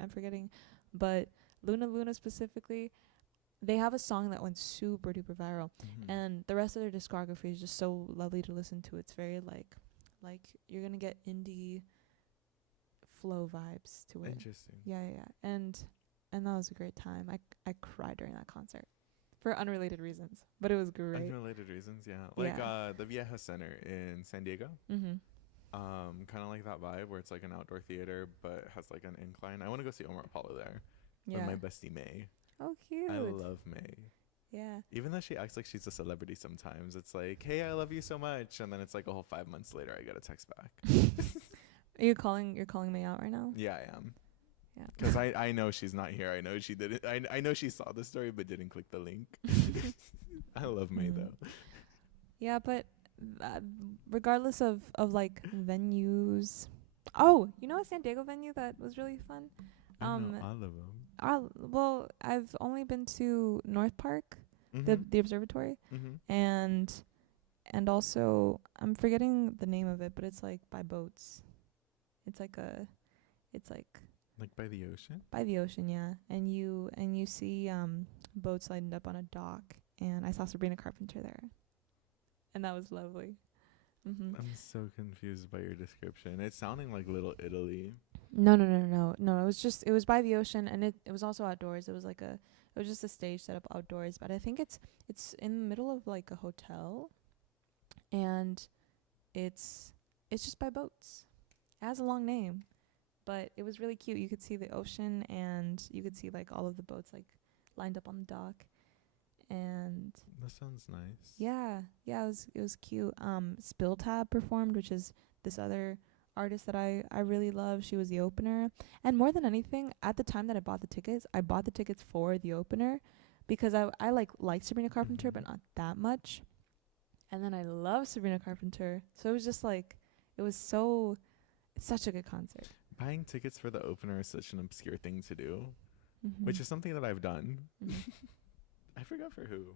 I'm forgetting. But Luna Luna specifically, they have a song that went super duper viral. And the rest of their discography is just so lovely to listen to. It's very like you're gonna get indie flow vibes to it. Interesting. Yeah. And that was a great time. I cried during that concert for unrelated reasons, but it was great. Unrelated reasons, yeah. Like the Vieja Center in San Diego. Kind of like that vibe where it's like an outdoor theater but has like an incline. I want to go see Omar Apollo there. Yeah. With my bestie May. Oh, cute. I love May. Yeah. Even though she acts like she's a celebrity sometimes, it's like, hey, I love you so much, and then it's like a whole 5 months later I get a text back. You're calling me out right now? Yeah, I am. Yeah. Because I know she's not here. I know she didn't. I know she saw the story but didn't click the link. I love May though. Yeah, but uh, regardless of like venues. Oh, you know a San Diego venue that was really fun? I know Um, all of them. well, I've only been to North Park, Mhm. the observatory, Mhm. and also I'm forgetting the name of it, but it's like by boats. It's like it's like Like by the ocean. by the ocean, yeah. And you see boats lined up on a dock, and I saw Sabrina Carpenter there, and that was lovely. Mhm. I'm so confused by your description. It's sounding like Little Italy. No. It was just it was by the ocean, and it was also outdoors. It was just a stage set up outdoors, but I think it's in the middle of like a hotel, and it's it's just by boats. It has a long name, but it was really cute. You could see the ocean, and you could see like all of the boats like lined up on the dock, and That sounds nice. yeah, it was cute. Spill Tab performed, which is this other artist that I really love. She was the opener, and more than anything, at the time that I bought the tickets for the opener because I like Sabrina Carpenter, Mhm. but not that much. And then I love Sabrina Carpenter, so it was just like it was so it's such a good concert. Buying tickets for the opener is such an obscure thing to do, Mhm. which is something that I've done. Mhm. I forgot for who,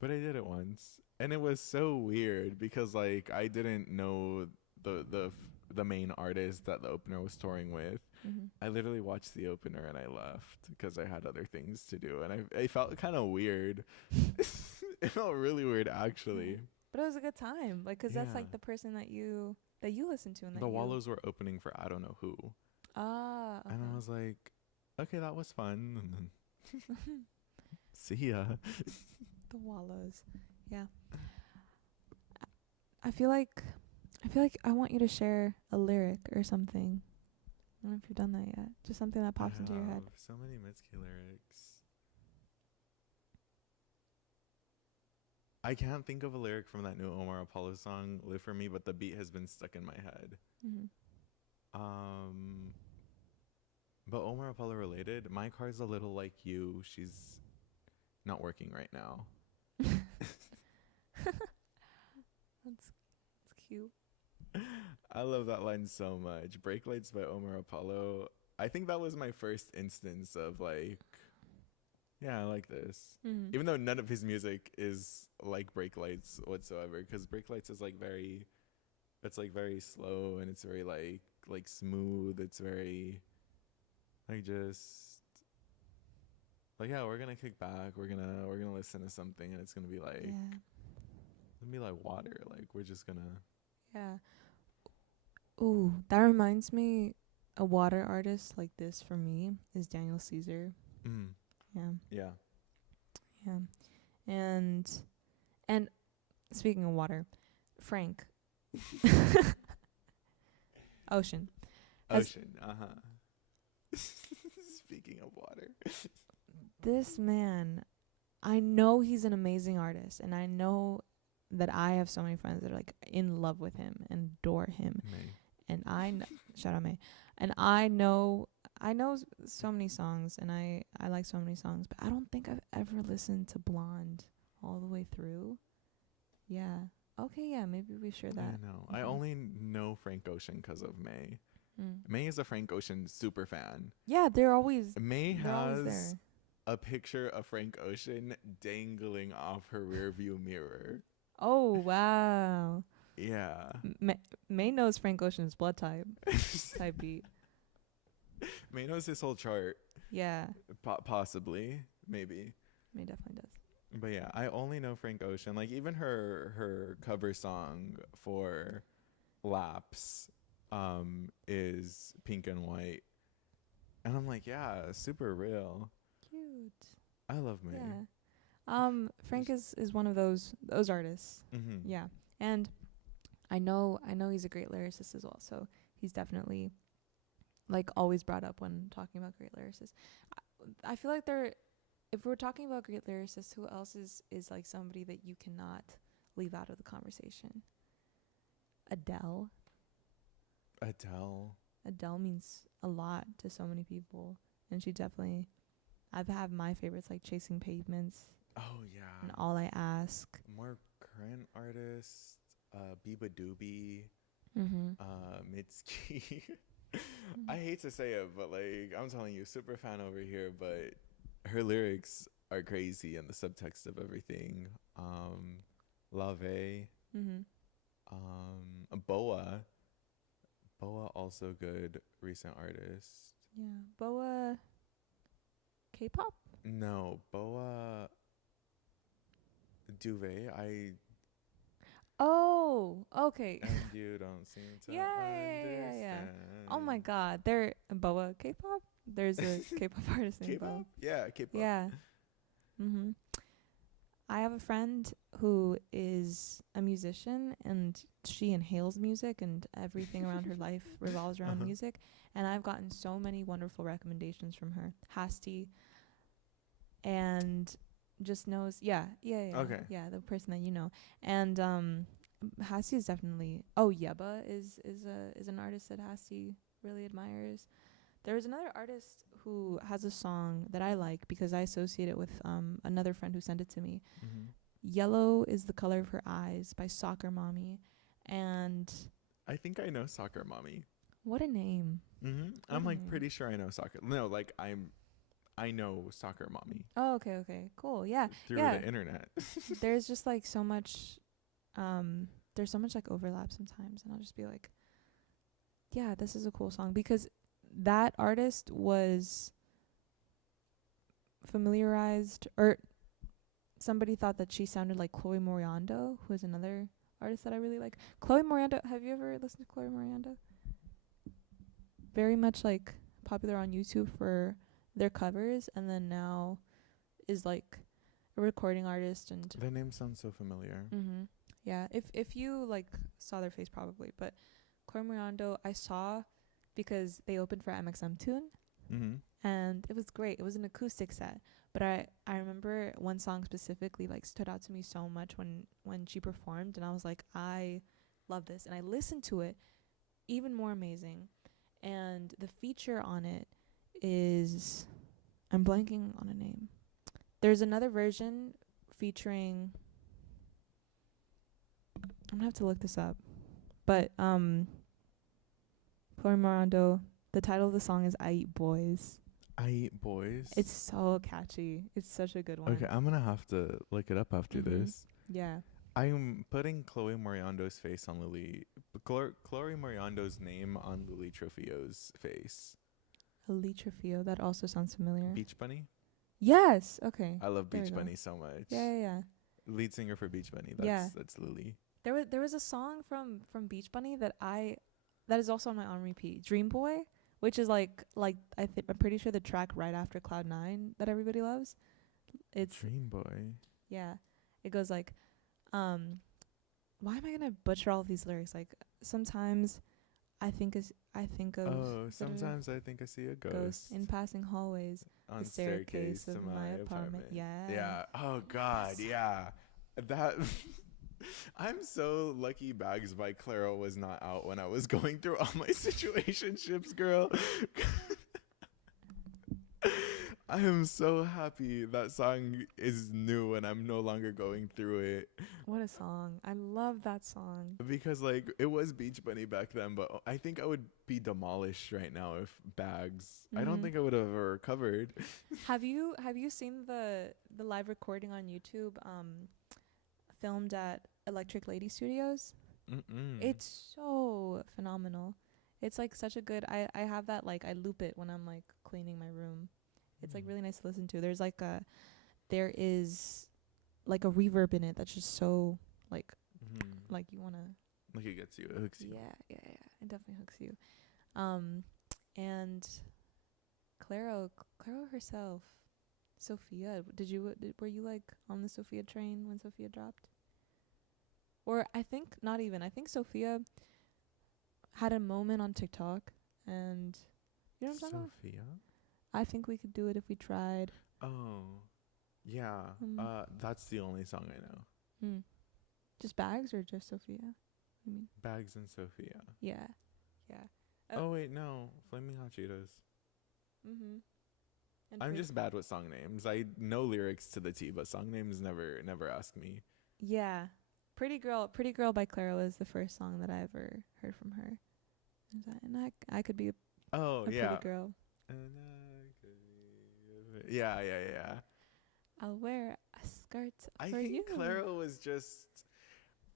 but I did it once, and it was so weird because like I didn't know the main artist that the opener was touring with. Mhm. I literally watched the opener and I left because I had other things to do, and I felt kind of weird. It felt really weird Yeah. actually. But it was a good time, like, 'cause that's Yeah, like the person that you listen to and the that you. Wallows were opening for I don't know who, Ah, and I okay. was like, okay, that was fun, and then see ya. The Wallows. Yeah. I feel like I want you to share a lyric or something. I don't know if you've done that yet. Just something that I pops into your head. have so many Mitski lyrics. I can't think of a lyric from that new Omar Apollo song, "Live for Me," but the beat has been stuck in my head. Mhm. Um, but Omar Apollo related. My car's a little like you. She's not working right now. That's cute. I love that line so much. Brake Lights by Omar Apollo. I think that was my first instance of like, yeah, I like this. Mhm. Even though none of his music is like Brake Lights whatsoever, because Brake Lights is like very, it's like very slow and it's very like smooth. It's very like just like, yeah, we're gonna kick back. We're gonna listen to something and Yeah. it's gonna be like water. Like we're just gonna. Yeah. Ooh, that reminds me. A water artist like this for me is Daniel Caesar. Mm, Yeah. yeah. Yeah. And and speaking of water, Frank Ocean has Ocean. Uh huh. Speaking of water. this man. I know he's an amazing artist, and I know that I have so many friends that are like in love with him and adore him. May. And shout out May, and I know so many songs, and I like so many songs, but I don't think I've ever listened to Blonde all the way through. Yeah. Okay. Yeah. Maybe we share I that. know. I Okay. only know Frank Ocean because of May. Mm. May is a Frank Ocean super fan. Yeah, May they're always has there. a picture of Frank Ocean dangling off her rearview mirror. Oh wow. Yeah. M- May knows Frank Ocean's blood type beat. May knows his whole chart. Yeah, Possibly. Maybe. May definitely does. But yeah, I only know Frank Ocean. Like even her cover song for Laps is Pink and White. And I'm like, yeah, super real. Cute. I love May. Yeah. Frank is one of those artists. Mhm. Yeah. And I know he's a great lyricist as well. So he's definitely like always brought up when talking about great lyricists. I feel like if we're talking about great lyricists, who else is like somebody that you cannot leave out of the conversation? Adele. Adele. Adele means a lot to so many people, and she definitely. I've had my favorites like Chasing Pavements Oh and yeah. All I Ask. More current artist, Biba Doobie, Mhm. Mitski. I Mhm. hate to say it, but like I'm telling you, super fan over here. But her lyrics are crazy and the subtext of everything. Lave, Mhm. Boa, Boa also good recent artist. Yeah. Boa K-pop? No, Boa Duvet. Oh, okay. And you don't seem to Yeah, yeah, yeah, yeah, yeah. Oh my understand. god. They're Boa K-pop? There's a K-pop artist named Boa. K-pop? Yeah, K-pop. Yeah. Mhm. I have a friend who is a musician and she inhales music and everything around her life revolves around Uh-huh. music. And I've gotten so many wonderful recommendations from her. Hasti and just knows Okay. yeah, the person that you know. And Hasti is definitely Yeba is an artist that Hasti really admires. There was another artist who has a song that I like because I associate it with another friend who sent it to me. Mm-hmm. Yellow is the Color of Her Eyes by Soccer Mommy. And I think I know Soccer Mommy. what a name. Mm-hmm. What I'm a like name. pretty sure I know soccer. No, like I know Soccer Mommy Oh, okay. Cool. Yeah. through Yeah. the internet. There's just like so much there's so much like overlap sometimes and I'll just be like, yeah, this is a cool song because that artist was familiarized or somebody thought that she sounded like Chloe Moriando, who is another artist that I really like. Chloe Moriando, have you ever listened to Chloe Moriando? Very much like popular on YouTube for their covers and then now is like a recording artist and The name sounds so familiar. yeah, if you like saw their face probably, but Chloe Moriando I saw because they opened for MXM Tune Mm-hmm. and it was great. It was an acoustic set, but I remember one song specifically like stood out to me so much when she performed, and I was like, I love this, and I listened to it, even more amazing. And the feature on it is I'm blanking on a name. There's another version featuring. I'm gonna have to look this up, but Chloe Morando. The title of the song is "I Eat Boys." I Eat Boys. It's so catchy. It's such a good one. Okay, I'm gonna have to look it up after this. Yeah. I'm putting Chloe Moriando's face on Chloe Moriando's name on Lily Trofio's face. Alitrofio. That also sounds familiar. Beach Bunny. Yes. Okay. I love There we Beach go. Bunny so much. Yeah. Lead singer for Beach Bunny. Yeah. That's Lily. There was a song from Beach Bunny that is also on my on repeat. Dream Boy, which is like I'm pretty sure the track right after Cloud 9 that everybody loves. It's Dream Boy. yeah. It goes like why am I gonna butcher all of these lyrics? Like sometimes I think of Oh, sometimes I think I see a ghosts ghost in passing hallways. on The staircase of my apartment. Yeah. Yeah. Yeah. Oh God. Yeah. That. I'm so lucky Bags by Claro was not out when I was going through all my situationships, girl. I am so happy that song is new and I'm no longer going through it. What a song. I love that song. Because like it was Beach Bunny back then, but I think I would be demolished right now if Bags. I don't think I would have ever recovered. Have you seen the live recording on YouTube filmed at Electric Lady Studios? Mm-mm. It's so phenomenal. It's like such a good I have that like I loop it when I'm like cleaning my room. It's like really nice to listen to. There is like a reverb in it that's just so like like you want to Like it gets you, it hooks you. yeah. It definitely hooks you. And Claro herself, Sophia. Were you like on the Sophia train when Sophia dropped? Or I think not even. I think Sophia had a moment on TikTok, and you know what I'm talking about? Sophia? I think we could do it if we tried. Oh, yeah. That's the only song I know. Just Bags or just Sophia? I mean, Bags and Sophia. yeah. Oh wait, no, Flaming Hot Cheetos. And I'm just bad with song names. I know lyrics to the T, but song names never ask me. yeah. Pretty Girl by Clara was the first song that I ever heard from her. And I could be a Oh pretty yeah. girl. Yeah. I'll wear a skirt I for think you. Clara was just.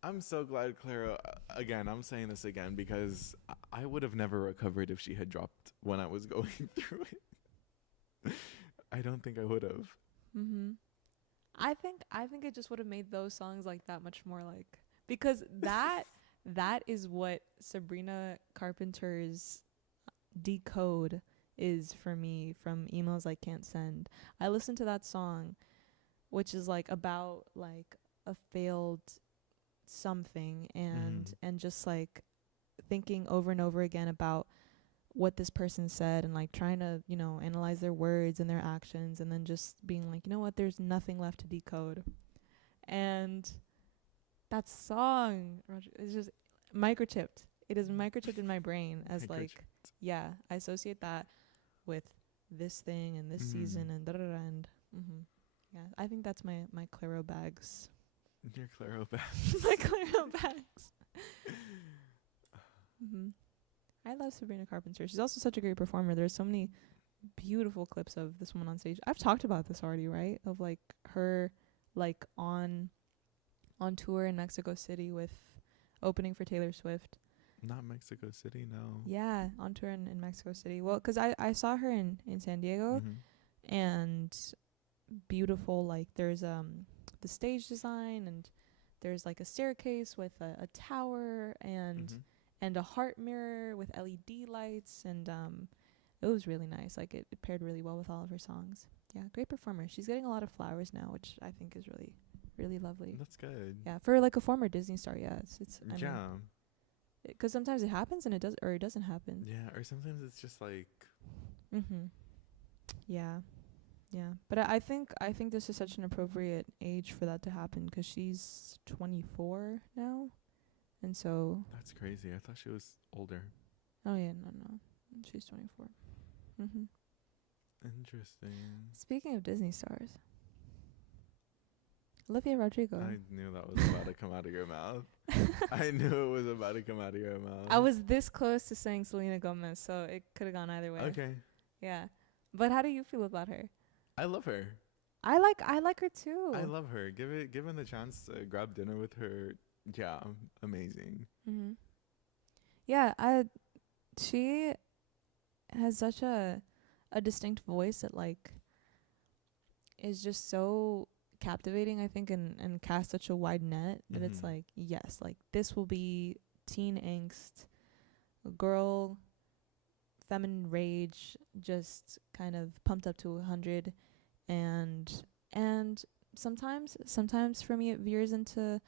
I'm so glad Clara. Again, I'm saying this again because I would have never recovered if she had dropped when I was going through it. I don't think I would have. Mhm. I think it just would have made those songs like that much more like, because that is what Sabrina Carpenter's Decode is for me from Emails I Can't Send. I listened to that song, which is like about like a failed something, and just like thinking over and over again about what this person said, and like trying to, analyze their words and their actions, and then just being like, you know what, there's nothing left to decode. And that song is just microchipped. It is microchipped in my brain as like, yeah, I associate that with this thing and this season and and yeah, I think that's my Claro bags. Your Claro bags. My Claro bags. I love Sabrina Carpenter. She's also such a great performer. There's so many beautiful clips of this woman on stage. I've talked about this already, right? Of like her like on tour in Mexico City with opening for Taylor Swift. Not Mexico City, no. Yeah, on tour in Mexico City. Well, 'cause I saw her in San Diego, and beautiful, like there's the stage design, and there's like a staircase with a tower and a heart mirror with LED lights, and it was really nice. Like it paired really well with all of her songs. Yeah, great performer. She's getting a lot of flowers now, which I think is really, really lovely. That's good. Yeah, for like a former Disney star, yeah, it's I yeah. mean, 'cause sometimes it happens and it doesn't happen. Yeah, or sometimes it's just like. Yeah, yeah. But I think this is such an appropriate age for that to happen, 'cause she's 24 now, and so. That's crazy. I thought she was older. Oh yeah, no, she's 24. Interesting. Speaking of Disney stars, Olivia Rodrigo. I knew that was about to come out of your mouth. I knew it was about to come out of your mouth. I was this close to saying Selena Gomez, so it could have gone either way. Okay. Yeah, but how do you feel about her? I love her. I like her too. I love her. Given the chance to grab dinner with her, yeah, amazing. Yeah, she has such a distinct voice that like is just so captivating, I think, and casts such a wide net that it's like, yes, like this will be teen angst, girl feminine rage, just kind of pumped up to 100, and sometimes for me it veers into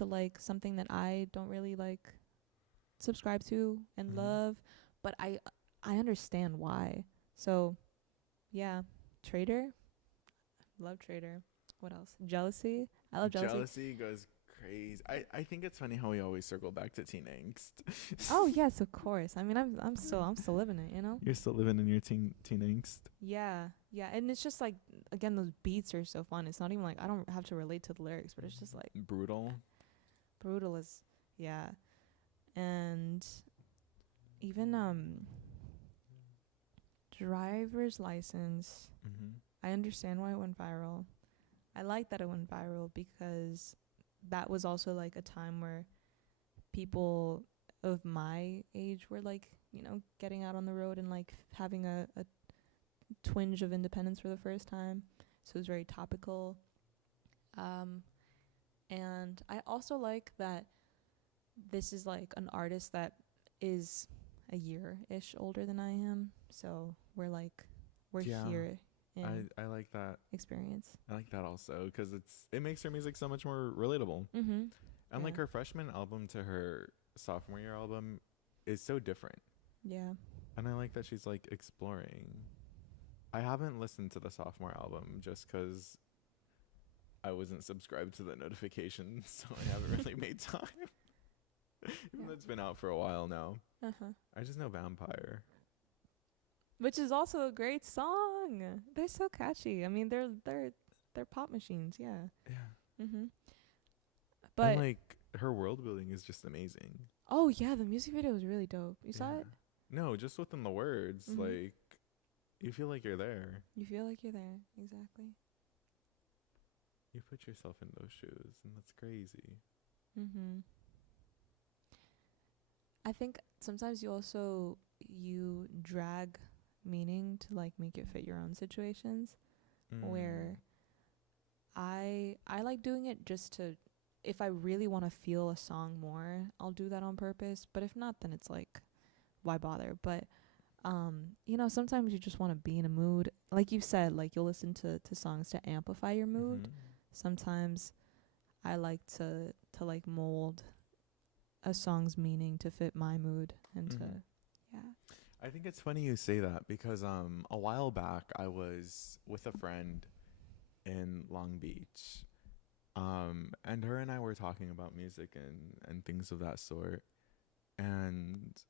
like something that I don't really like subscribe to and love, but I understand why. So yeah, Trader, love Trader. What else? Jealousy. I love Jealousy. Jealousy goes crazy. I think it's funny how we always circle back to teen angst. Oh yes, of course. I mean, I'm still living it, you know. You're still living in your teen angst. Yeah, and it's just like, again, those beats are so fun. It's not even like I don't have to relate to the lyrics, but it's just like brutal. Brutal is, yeah, and even Driver's License. I understand why it went viral. I like that it went viral because that was also like a time where people of my age were like, getting out on the road and like having a twinge of independence for the first time. So it was very topical. And I also like that this is like an artist that is a year-ish older than I am. So we're here in I like that experience. I like that also because it makes her music so much more relatable. And like her freshman album to her sophomore year album is so different. Yeah. And I like that she's like exploring. I haven't listened to the sophomore album just because I wasn't subscribed to the notifications, so I haven't really made time. Even though it's been out for a while now. I just know Vampire. Which is also a great song. They're so catchy. I mean, they're pop machines, yeah. Yeah. And But like her world building is just amazing. oh yeah, the music video was really dope. You saw Yeah. it? No, just within the words, Mhm. like you feel like you're there. You feel like you're there. Exactly. You put yourself in those shoes, and that's crazy. Mhm. I think sometimes you drag meaning to like make it fit your own situations Mm. where I like doing it just to if I really want to feel a song more, I'll do that on purpose, but if not then it's like why bother? But sometimes you just want to be in a mood. Like you said, like you'll listen to songs to amplify your mood. Mhm. Sometimes I like to like mold a song's meaning to fit my mood and to Mhm. yeah. I think it's funny you say that because a while back I was with a friend in Long Beach. And her and I were talking about music and things of that sort. And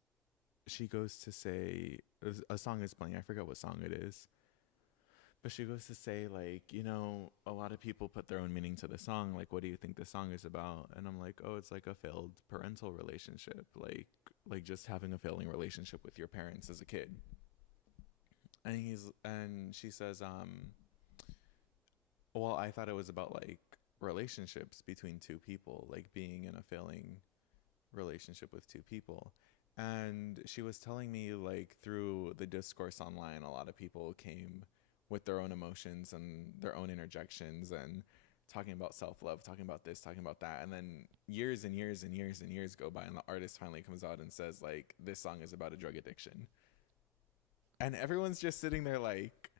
she goes to say a song is playing. I forget what song it is. But she goes to say like, a lot of people put their own meaning to the song. Like, what do you think the song is about? And I'm like, oh, it's like a failed parental relationship. Like just having a failing relationship with your parents as a kid. And she says, well, I thought it was about like relationships between two people, like being in a failing relationship with two people. And she was telling me like through the discourse online, a lot of people came with their own emotions and their own interjections and talking about self-love, talking about this, talking about that. And then years and years and years and years go by and the artist finally comes out and says like this song is about a drug addiction. And everyone's just sitting there like,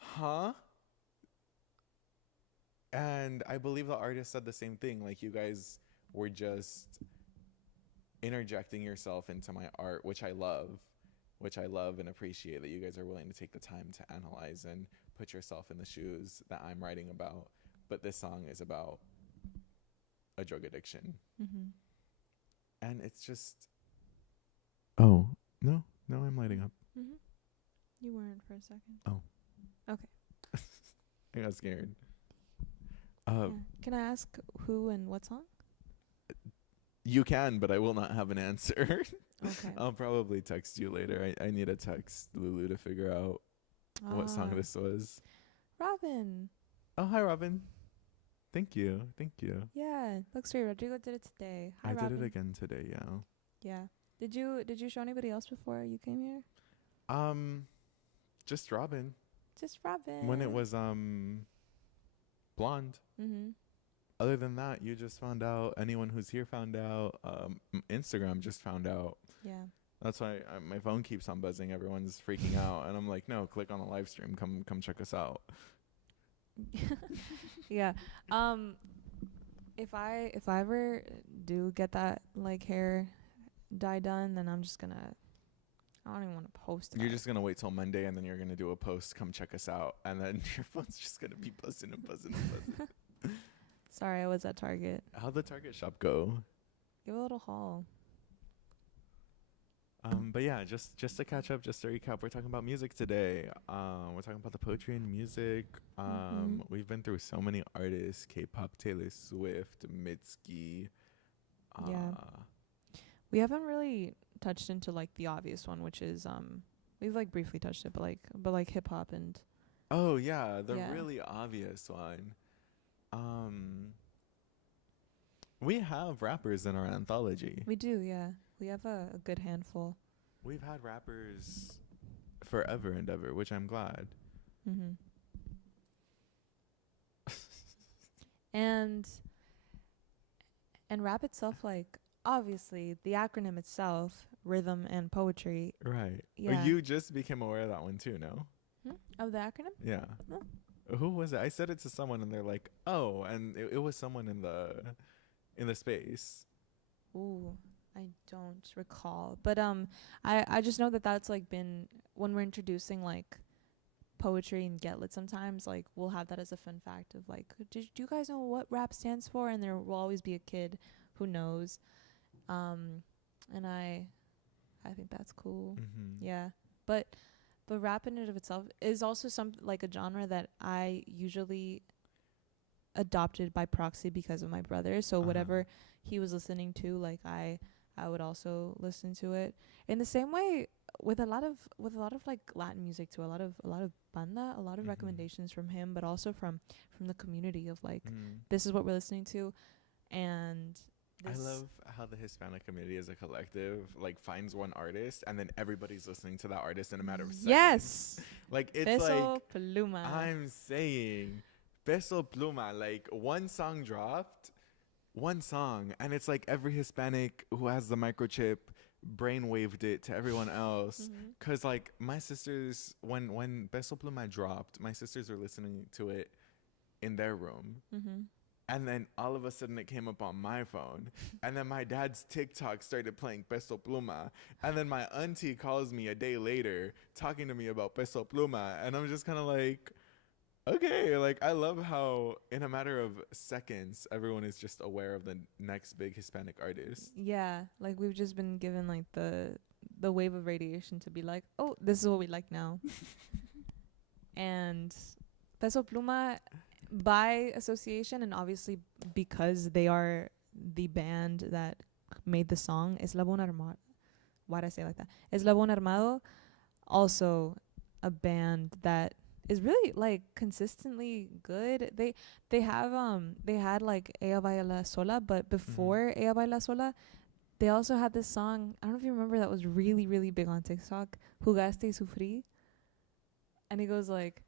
huh? And I believe the artist said the same thing. Like, you guys were just interjecting yourself into my art, which I love and appreciate that you guys are willing to take the time to analyze and put yourself in the shoes that I'm writing about. But this song is about a drug addiction. Mhm. And it's just, oh, no, no, I'm lighting up. Mhm. You weren't for a second. Oh, Okay. I got scared. Uh, Yeah. Can I ask who and what song? you can, but I will not have an answer. Okay. I'll probably text you later. I need to text Lulu to figure out what song Ah, this was. Robin. Oh, hi, Robin. Thank you. Thank you. Yeah. Looks great. Rodrigo did it today. Hi, I did it Robin. again today, yeah. Yeah. Did you show anybody else before you came here? Um, just Robin. Just When it Robin. was blonde. Mhm. Other than that, you just found out. Anyone who's here found out. Instagram just found out. Yeah. That's why my phone keeps on buzzing. Everyone's freaking out, and I'm like, no, click on the live stream. Come check us out. Yeah. Um if I ever do get that like hair dye done, then I'm just gonna I don't even want to post You're about it. just gonna wait till Monday, and then you're gonna do a post. Come check us out, and then your phone's just gonna be buzzing and buzzing and buzzing. Sorry, I was at Target. How'd the Target shop go? Give a little haul. But yeah, just to catch up, just to recap, we're talking about music today. We're talking about the poetry and music. Mhm. We've been through so many artists: K-pop, Taylor Swift, Mitski. Yeah. Uh, We haven't really touched into like the obvious one, which is we've like briefly touched it, but like hip hop and oh yeah, the yeah. really obvious one. Um, we have rappers in our anthology. We do, yeah. We have a good handful. We've had rappers forever and ever, which I'm glad. Mhm. And rap itself, like obviously the acronym itself, rhythm and poetry. Right. Oh, Yeah. you just became aware of that one too, no? Of the acronym? Yeah. No. Who was it? I said it to someone and they're like, "Oh," and it was someone in the space. Ooh, I don't recall. But I just know that that's like been when we're introducing like poetry and get lit sometimes like we'll have that as a fun fact of like do you guys know what rap stands for, and there will always be a kid who knows. And I think that's cool. Mhm. Yeah. But rap in and of itself is also some like a genre that I usually adopted by proxy because of my brother. So whatever he was listening to, like I would also listen to it. In the same way with a lot of like Latin music too, a lot of banda, a lot of recommendations from him, but also from the community of like this is what we're listening to. And I love how the Hispanic community as a collective like finds one artist and then everybody's listening to that artist in a matter of seconds. Yes. Like it's Peso like Pluma. I'm saying Peso Pluma, like one song dropped, one song, and it's like every Hispanic who has the microchip brainwaved it to everyone else. Cause like my sisters, when Peso Pluma dropped, my sisters were listening to it in their room. And then all of a sudden it came up on my phone. And then my dad's TikTok started playing Peso Pluma. And then my auntie calls me a day later talking to me about Peso Pluma. And I'm just kind of like, okay, like I love how in a matter of seconds, everyone is just aware of the next big Hispanic artist. Yeah, like we've just been given like the wave of radiation to be like, oh, this is what we like now. And Peso Pluma, by association, and obviously because they are the band that made the song, Eslabón Armado. Why did I say it like that? Eslabón Armado, also a band that is really like consistently good. They had like Ella Baila Sola, but before Ella Baila Sola, they also had this song, I don't know if you remember, that was really, really big on TikTok, Jugaste y Sufrí. And it goes like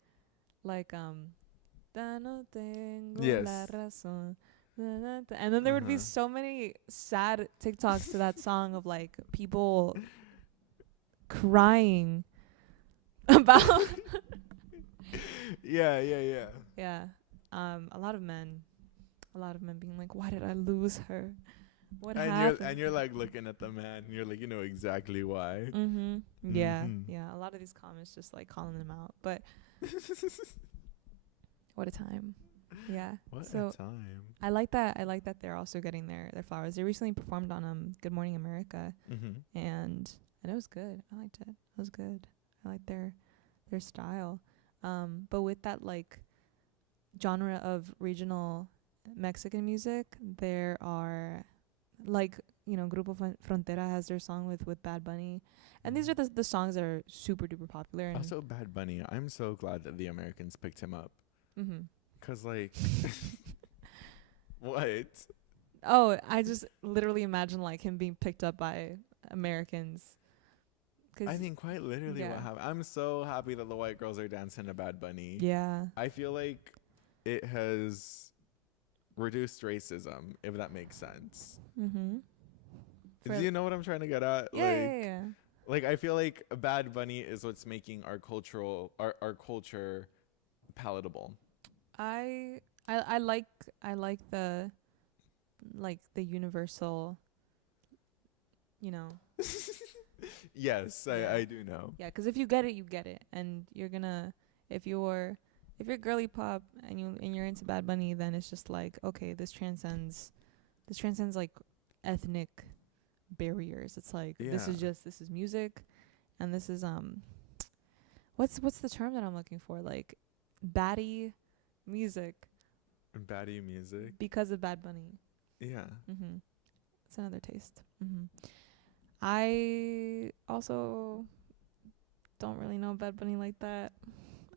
Da no tengo la razón. And then there would be so many sad TikToks to that song of like people crying about Yeah. a lot of men being like, why did I lose her, what happened? And you're like looking at the man and you're like, you know exactly why. Yeah, a lot of these comments just like calling them out, but what a time. Yeah. What so a time. I like that they're also getting their flowers. They recently performed on Good Morning America, and it was good. I liked it. It was good. I liked their style. But with that like genre of regional Mexican music, there are like, you know, Grupo Frontera has their song with Bad Bunny, and these are the songs that are super duper popular. And also Bad Bunny, I'm so glad that the Americans picked him up. 'Cause like what? Oh, I just literally imagine like him being picked up by Americans. I mean, quite literally what happened. I'm so happy that the white girls are dancing to Bad Bunny. Yeah. I feel like it has reduced racism, if that makes sense. Do you know what I'm trying to get at? Yeah. Like I feel like Bad Bunny is what's making our culture palatable. I like the universal, you know. Yes, I do know. Yeah, 'cause if you get it, you get it, and you're gonna if you're girly pop and you're into Bad Bunny, then it's just like, okay, this transcends like ethnic barriers. It's like this is music, and this is what's the term that I'm looking for? Like baddie music. Baddie music Because of Bad Bunny. Yeah. It's another taste. I also don't really know Bad Bunny like that.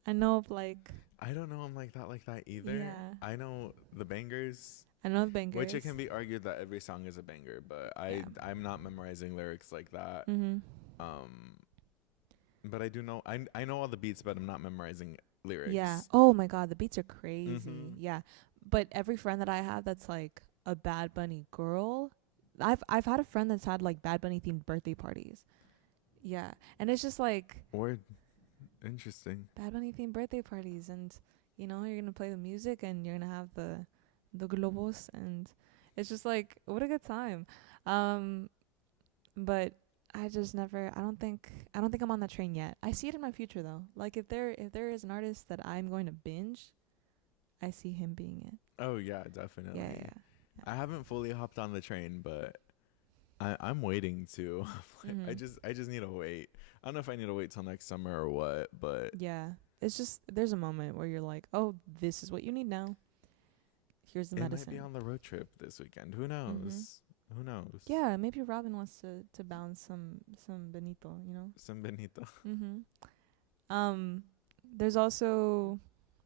I know of like, I don't know him like that either. Yeah. I know the bangers. I know the bangers. Which it can be argued that every song is a banger, but I'm not memorizing lyrics like that. But I do know I know all the beats, but I'm not memorizing lyrics. Yeah. Oh my god, the beats are crazy. Yeah. But every friend that I have that's like a Bad Bunny girl, I've had a friend that's had like Bad Bunny themed birthday parties. Yeah. And it's just like Word. Interesting. Bad Bunny themed birthday parties, and you know, you're gonna play the music and you're gonna have the globos, and it's just like, what a good time. But I just never I don't think I'm on that train yet. I see it in my future though. Like if there is an artist that I'm going to binge, I see him being it. Oh yeah, definitely. Yeah. I haven't fully hopped on the train, but I'm waiting to. I just need to wait. I don't know if I need to wait till next summer or what, but yeah, it's just there's a moment where you're like, oh, this is what you need now. here's the It might be medicine. on the road trip this weekend. Who Mm-hmm. knows? Who knows? Yeah, maybe Robin wants to bounce some Benito, you know. San Benito. Um, there's also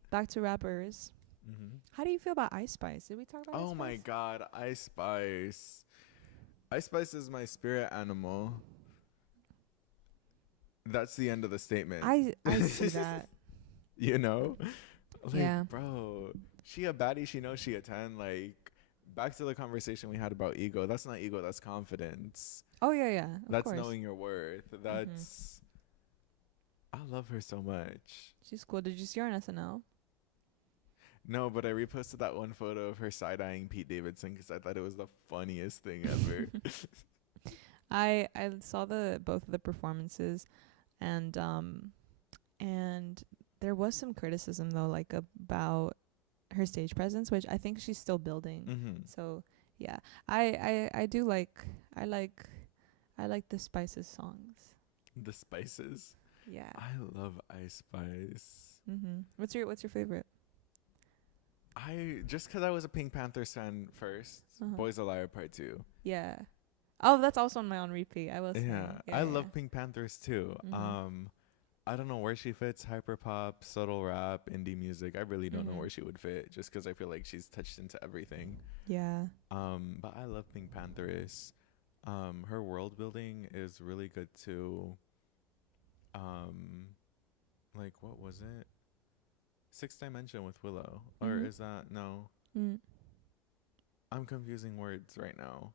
back to rappers. Hmm. How do you feel about Ice Spice? Did we talk about Ice Oh my Spice? God, Ice Spice. Ice Spice is my spirit animal. That's the end of the statement. I see that. You know, like, Yeah. bro, she a baddie. She knows she a 10. Like, back to the conversation we had about ego. That's not ego. That's confidence. Oh yeah, yeah. Of That's course. knowing your worth. Mhm. That's. I love her so much. She's cool. Did you see her on SNL? No, but I reposted that one photo of her side eyeing Pete Davidson because I thought it was the funniest thing ever. I saw the both of the performances, and there was some criticism though, like about her stage presence, which I think she's still building. Mm-hmm. So yeah, I do I like the Spices songs. The Spices. Yeah. I love Ice Spice. What's your favorite? I just because I was a Pink Panthers fan 1st. Boys a Liar Part 2. Yeah. Oh, that's also on my on repeat. I will say. Yeah, I love Pink Panthers too. I don't know where she fits: hyperpop, subtle rap, indie music. I really don't know where she would fit, just because I feel like she's touched into everything. Yeah. But I love Pink Panthers. Her world building is really good too. Like, what was it? Sixth Dimension with Willow, or is that no? I'm confusing words right now.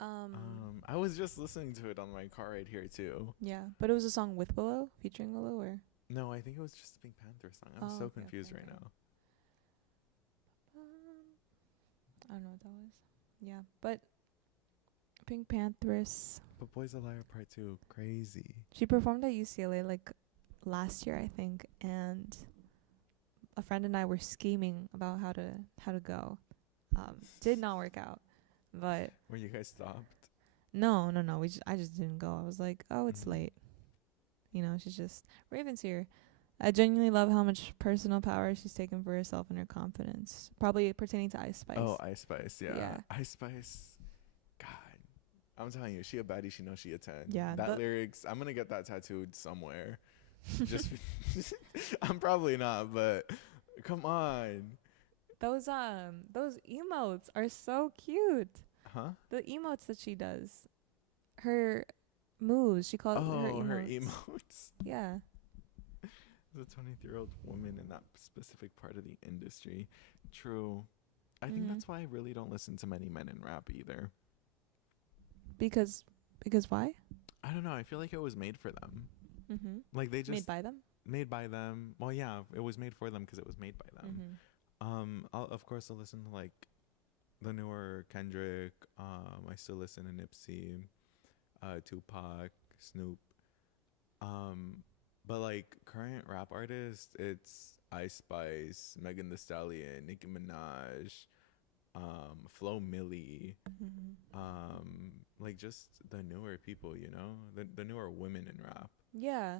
I was just listening to it on my car right here too. Yeah, but it was a song with Willow, featuring Willow, or No, I think it was just a Pink Panther song. I'm so confused right now. I don't know what that was. Yeah, but Pink Panthers. But Boys a Liar Part 2, crazy. She performed at UCLA like last year, I think, and a friend and I were scheming about how to go. Did not work out, but Where you guys stopped? no. I just didn't go. I was like, oh, it's late. You know, she's just Raven's here. I genuinely love how much personal power she's taken for herself and her confidence. Probably pertaining to Ice Spice. Oh, Ice Spice, yeah. Yeah. Ice Spice. God. I'm telling you, she a baddie, she knows she a 10. Yeah, That lyrics, I'm gonna get that tattooed somewhere. Just I'm probably not, but come on. Those emotes are so cute. Huh? The emotes that she does. Her moves, she calls her emotes. Her emotes. Yeah. The 23-year-old woman in that specific part of the industry. True. I think that's why I really don't listen to many men in rap either. Because why? I don't know. I feel like it was made for them. Mm-hmm. Like they just Made by them? Made by them. Well, yeah, it was made for them because it was made by them. Of course I'll listen to like the newer Kendrick. I still listen to Nipsey, Tupac, Snoop. But like current rap artists, it's Ice Spice, Megan Thee Stallion, Nicki Minaj, Flo Milli, like just the newer people, you know, the newer women in rap. Yeah.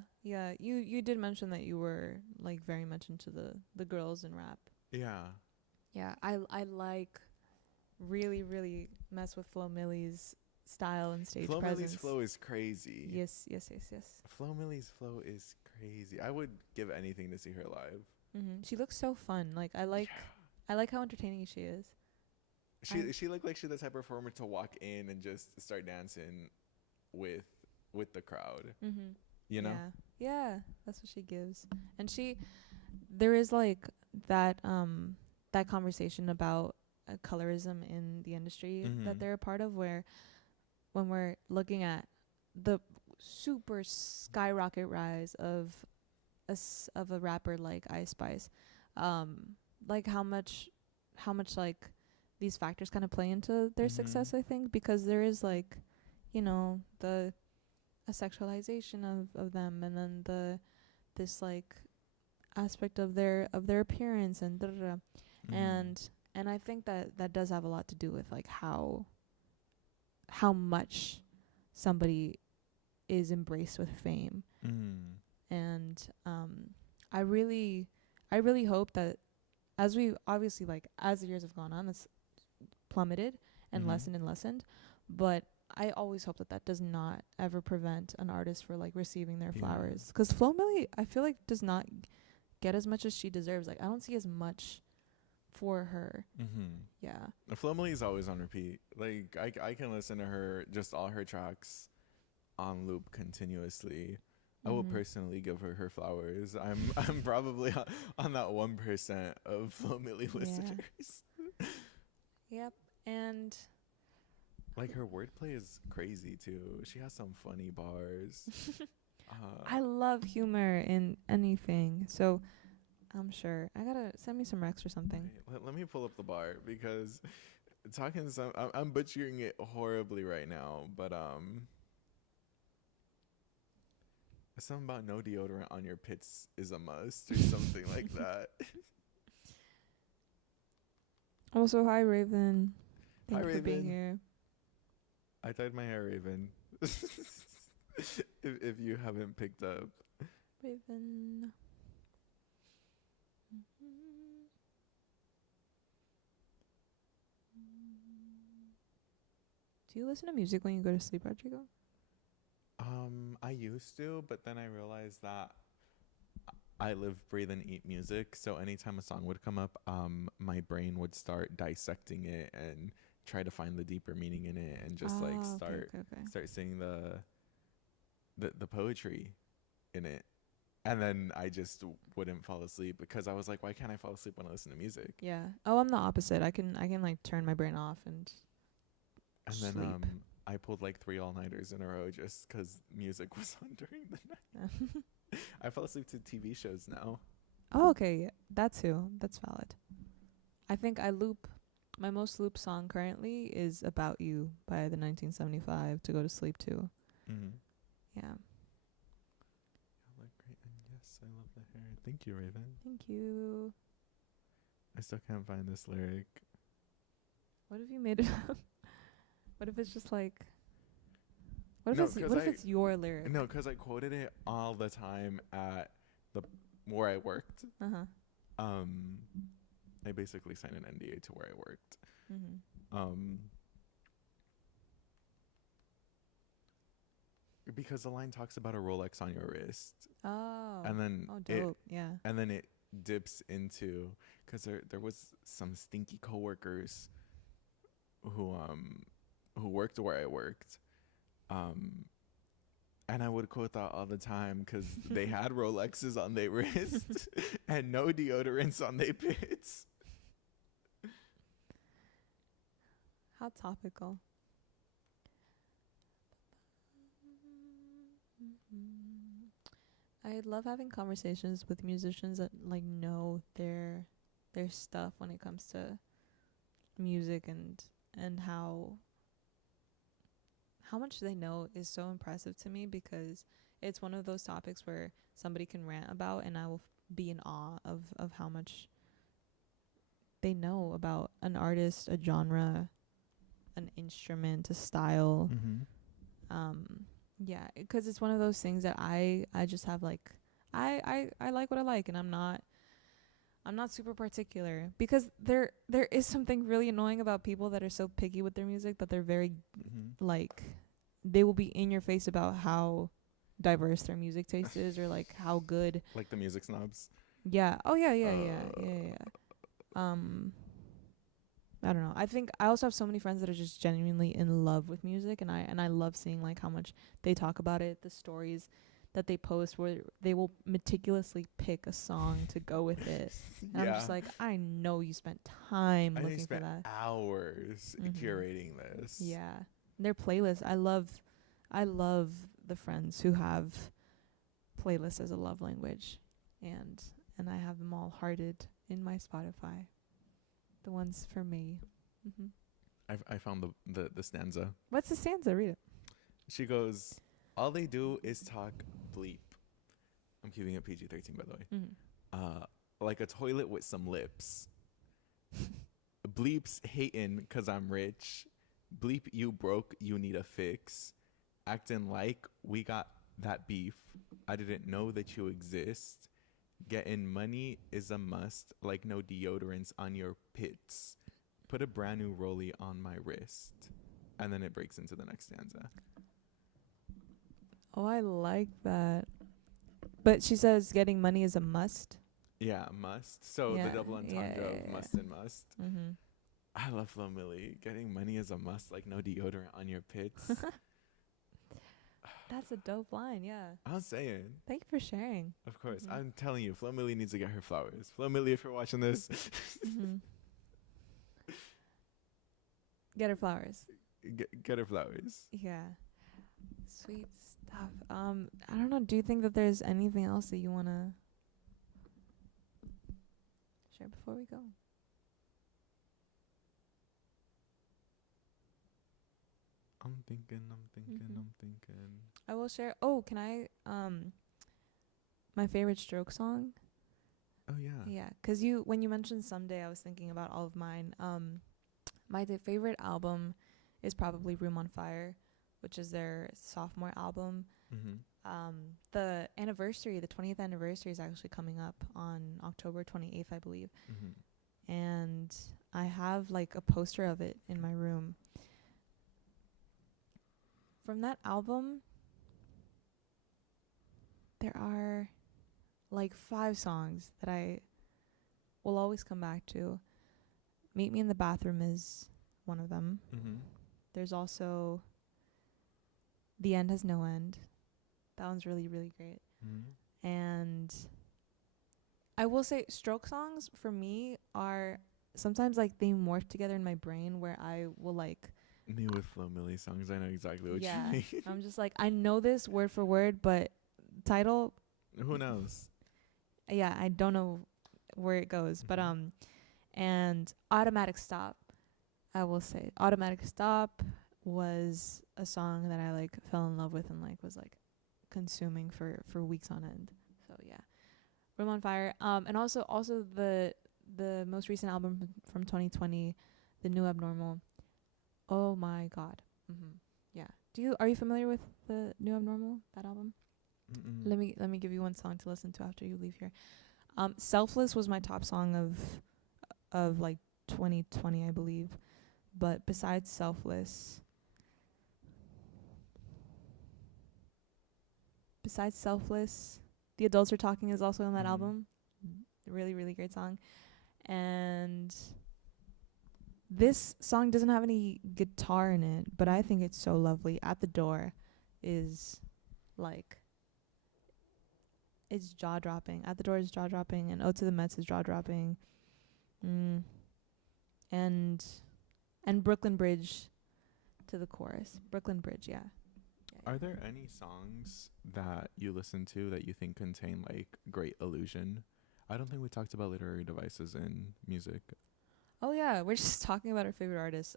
You did mention that you were like very much into the girls in rap. Yeah. Yeah, I like really mess with Flo Milli's style and stage Flo presence. Milli's flow is crazy. Yes. Flo Milli's flow is crazy. I would give anything to see her live. She looks so fun. Like I like how entertaining she is. She looked like she's the type of performer to walk in and just start dancing with the crowd. You know? Yeah, that's what she gives. And there is like that conversation about colorism in the industry that they're a part of, where when we're looking at the super skyrocket rise of a rapper like Ice Spice, like how much like these factors kind of play into their success, I think, because there is like, you know, a sexualization of them, and then this like aspect of their appearance and and I think that does have a lot to do with like how much somebody is embraced with fame. And I really hope that as we obviously like as the years have gone on, that's plummeted and Mm-hmm. lessened. But I always hope that that does not ever prevent an artist for like receiving their Yeah. flowers. Because Flo Milli, I feel like does not get as much as she deserves. Like I don't see as much for her. Mm-hmm. Yeah. Flomily is always on repeat. Like I can listen to her, just all her tracks on loop continuously. I will Mhm. personally give her her flowers. I'm probably on that 1% of Flomily Yeah. listeners. Yep. And Like her wordplay is crazy too. She has some funny bars. I love humor in anything. So I'm sure I gotta send me some Rex or something. Wait, let me pull up the bar because talking some I'm butchering it horribly right now, but something about no deodorant on your pits is a must or something like that. Also, hi Raven. Hi Thank you for being Raven. here. I dyed my hair Raven. If you haven't picked up. Raven. Mhm. Do you listen to music when you go to sleep, Rodrigo? I used to, but then I realized that I live, breathe, and eat music. So anytime a song would come up, my brain would start dissecting it and try to find the deeper meaning in it, and just like Oh, okay, start okay, okay. start seeing the poetry in it. And then I just wouldn't fall asleep because I was like, why can't I fall asleep when I listen to music? Yeah. Oh, I'm the opposite. I can like turn my brain off and And then sleep. I pulled like 3 all-nighters in a row just because music was on during the night. I fall asleep to TV shows now. Oh, okay. Yeah, that too. That's valid. I think I loop. My most loop song currently is "About You" by the 1975 to go to sleep to. Mm-hmm. Yeah. I look great, and yes, I love the hair. Thank you, Raven. Thank you. I still can't find this lyric. What if you made it up? What if it's just like? What if No, it's cause what if I it's your lyric? no, cause I quoted it all the time at the where I worked. Uh huh. Um, I basically signed an NDA to where I worked. Mhm. Um, because the line talks about a Rolex on your wrist, Oh. and then Oh, it dope. Yeah. and then it dips into, because there was some stinky coworkers who who worked where I worked, um and I would quote that all the time because they had Rolexes on their wrist and no deodorants on their pits. How topical. I love having conversations with musicians that like know their stuff when it comes to music, and how much they know is so impressive to me, because it's one of those topics where somebody can rant about and I will be in awe of how much they know about an artist, a genre, an instrument, a style. Mm-hmm. um yeah, because it's one of those things that I just have like I like what I like, and I'm not super particular, because there is something really annoying about people that are so picky with their music that they're very Mm-hmm. like they will be in your face about how diverse their music taste is, or like how good. Like the music snobs. Yeah. Oh yeah, yeah, yeah, Uh, yeah, yeah. Um I don't know. I think I also have so many friends that are just genuinely in love with music, and I love seeing like how much they talk about it, the stories that they post where they will meticulously pick a song to go with it. And I'm yeah. just like, I know you spent time I looking for spent that. hours Mhm. curating this. Yeah. Their playlists. I love the friends who have playlists as a love language, and I have them all hearted in my Spotify. The ones for me. Mhm. I found the stanza. What's the stanza? Read it. She goes, all they do is talk bleep. I'm keeping it PG-13, by the way. Mhm. Uh, like a toilet with some lips. Bleeps hatin' cause I'm rich. Bleep you broke, you need a fix. Acting like we got that beef. I didn't know that you exist. Getting money is a must, like no deodorants on your pits. Put a brand new rollie on my wrist. And then it breaks into the next stanza. Oh, I like that. But she says getting money is a must. Yeah, must. So the Yeah, double yeah, entendre yeah, of yeah. must and must. Mm-hmm. I love Flo Milli. Getting money is a must, like no deodorant on your pits. That's a dope line, yeah. I'm saying. Thank you for sharing. Of course. Mm-hmm. I'm telling you, Flo Milli needs to get her flowers. Flo Milli, if you're watching this, Mm-hmm. Get her flowers. get her flowers. Yeah. Sweet stuff. I don't know. Do you think that there's anything else that you wanna share before we go? I'm thinking. Mm-hmm. I will share. Oh, can I? My favorite stroke song. Oh, yeah. Yeah, 'cause when you mentioned Someday, I was thinking about all of mine. My favorite album is probably Room on Fire, which is their sophomore album. Mm-hmm. The anniversary, the 20th anniversary, is actually coming up on October 28th, I believe. Mm-hmm. And I have like a poster of it in my room. From that album, there are like 5 songs that I will always come back to. Meet Me in the Bathroom is one of them. Mm-hmm. There's also The End Has No End. That one's really, really great. Mm-hmm. And I will say stroke songs for me are sometimes like they morph together in my brain where I will like, Me with Flo Milli songs, I know exactly what yeah, you mean. I'm just like, I know this word for word, but title, Who knows? yeah, I don't know where it goes. But Mhm. and Automatic Stop, I will say Automatic Stop was a song that I like fell in love with and like was like consuming for weeks on end. So yeah, Room on Fire. And also the most recent album from 2020, The New Abnormal. Oh my god. Mhm. Yeah. Are you familiar with The New Abnormal, that album? Mm-mm. Let me give you one song to listen to after you leave here. Selfless was my top song of like 2020, I believe. But besides Selfless, The Adults Are Talking is also on that Mhm. album. Really, really great song. And this song doesn't have any guitar in it, but I think it's so lovely. At the Door is like, it's jaw dropping. At the Door is jaw dropping, and Ode to the Mets is jaw dropping. Mm. And Brooklyn Bridge to the chorus. Brooklyn Bridge, yeah. Are there any songs that you listen to that you think contain like great illusion? I don't think we talked about literary devices in music. Oh yeah, we're just talking about our favorite artists.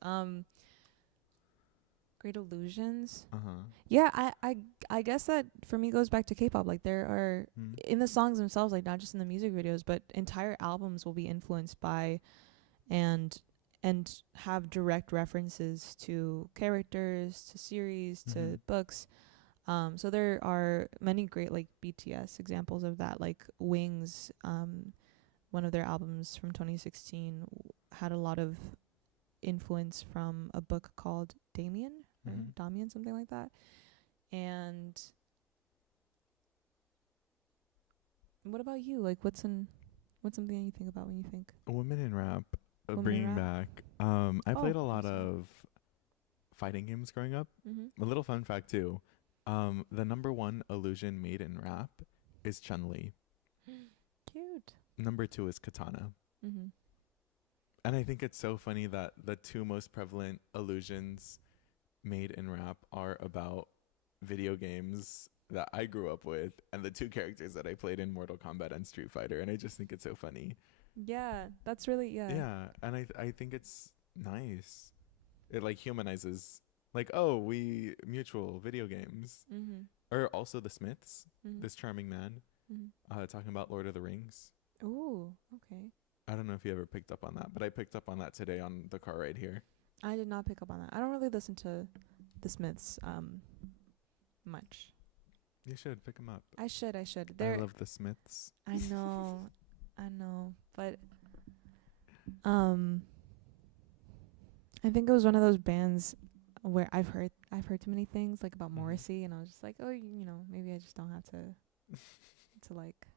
Great Illusions. Uh huh. Yeah, I guess that for me goes back to K-pop. Like there are Mm. in the songs themselves, like not just in the music videos, but entire albums will be influenced by and have direct references to characters, to series, Mm-hmm. to books. So there are many great like BTS examples of that. Like Wings, one of their albums from 2016 had a lot of influence from a book called Damien or Mm-hmm. Damien, something like that. And what about you? Like, what's something you think about when you think Women in rap, women in bringing rap? back. I Oh, played a lot awesome. of fighting games growing up. Mhm. A little fun fact too. The number one illusion made in rap is Chun-Li. Cute. Number two is Katana. Mhm. And I think it's so funny that the two most prevalent illusions made in rap are about video games that I grew up with and the two characters that I played in Mortal Kombat and Street Fighter. And I just think it's so funny. Yeah, that's really Yeah. And I think it's nice. It like humanizes, like, oh, we mutual video games. Mhm. Or also the Smiths, Mhm. this charming man, Mhm. talking about Lord of the Rings. Ooh, okay. I don't know if you ever picked up on that, but I picked up on that today on the car ride here. I did not pick up on that. I don't really listen to the Smiths much. You should pick them up. I should. I They're. love the Smiths. I know. I know. But um, I think it was one of those bands where I've heard too many things like about Mhm. Morrissey, and I was just like, oh, maybe I just don't have to like.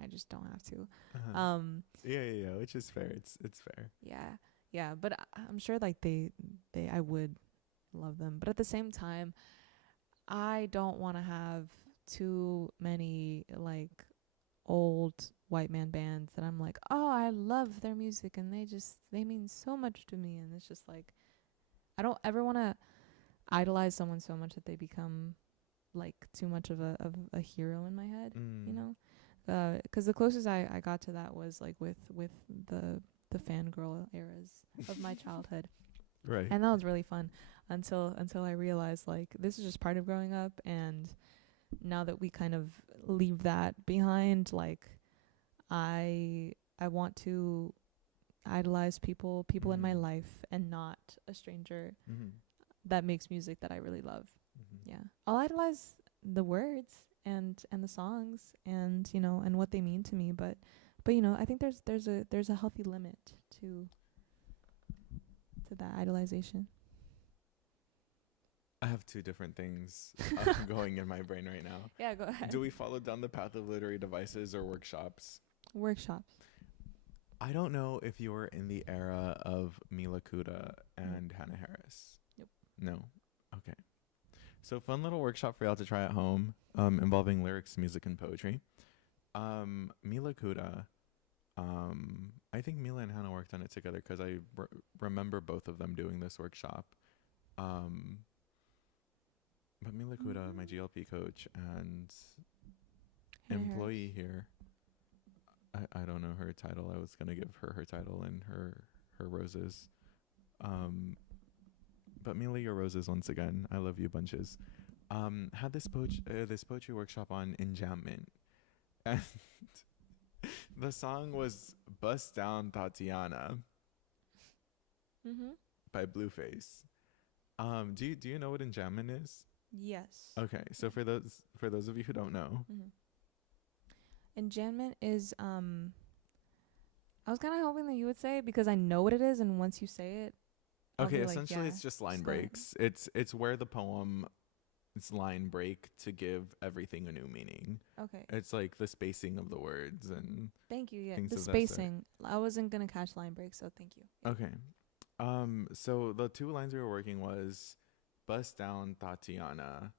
I just don't have to. Uh-huh. Yeah, which is fair. It's fair. Yeah, yeah. But I'm sure like I would love them. But at the same time, I don't want to have too many like old white man bands that I'm like, oh, I love their music and they mean so much to me, and it's just like I don't ever want to idolize someone so much that they become like too much of a hero in my head, you Mm. know? 'Cause the closest I got to that was like with the fangirl eras of my childhood, Right. and that was really fun until I realized like this is just part of growing up, and now that we kind of leave that behind, like I want to idolize people in my Mhm. life and not a stranger Mhm. that makes music that I really love. Mhm. Yeah. I'll idolize the words and the songs and and what they mean to me, but I think there's a healthy limit to that idolization. I have two different things going in my brain right now. Yeah, go ahead. Do we follow down the path of literary devices or workshops? Workshops. I don't know if you were in the era of Mila Kuda and Nope. Hannah Harris. Nope. No? Okay. So, fun little workshop for y'all to try at home involving lyrics, music, and poetry. Mila Kuda, I think Mila and Hannah worked on it together because I remember both of them doing this workshop. Um, but Mila Kuda, my GLP coach and Hannah Harris. employee here, I don't know her title. I was gonna give her title and her roses. Um, but Mila, your roses once again. I love you bunches. Had this poetry workshop on enjambment, and the song was "Bust Down Tatiana" Mhm. by Blueface. Do you know what enjambment is? Yes. Okay, so for those of you who don't know, Mhm. Enjambment is I was kind of hoping that you would say it because I know what it is, and once you say it, I'll okay, be like, essentially yeah, it's just line just go ahead. breaks. It's where the poem it's line break to give everything a new meaning. Okay. It's like the spacing of the words and Thank you. Yeah, things the of that sort. spacing. I wasn't gonna catch line break, so thank you. Yeah. Okay. So the two lines we were working was bust down Tatiana,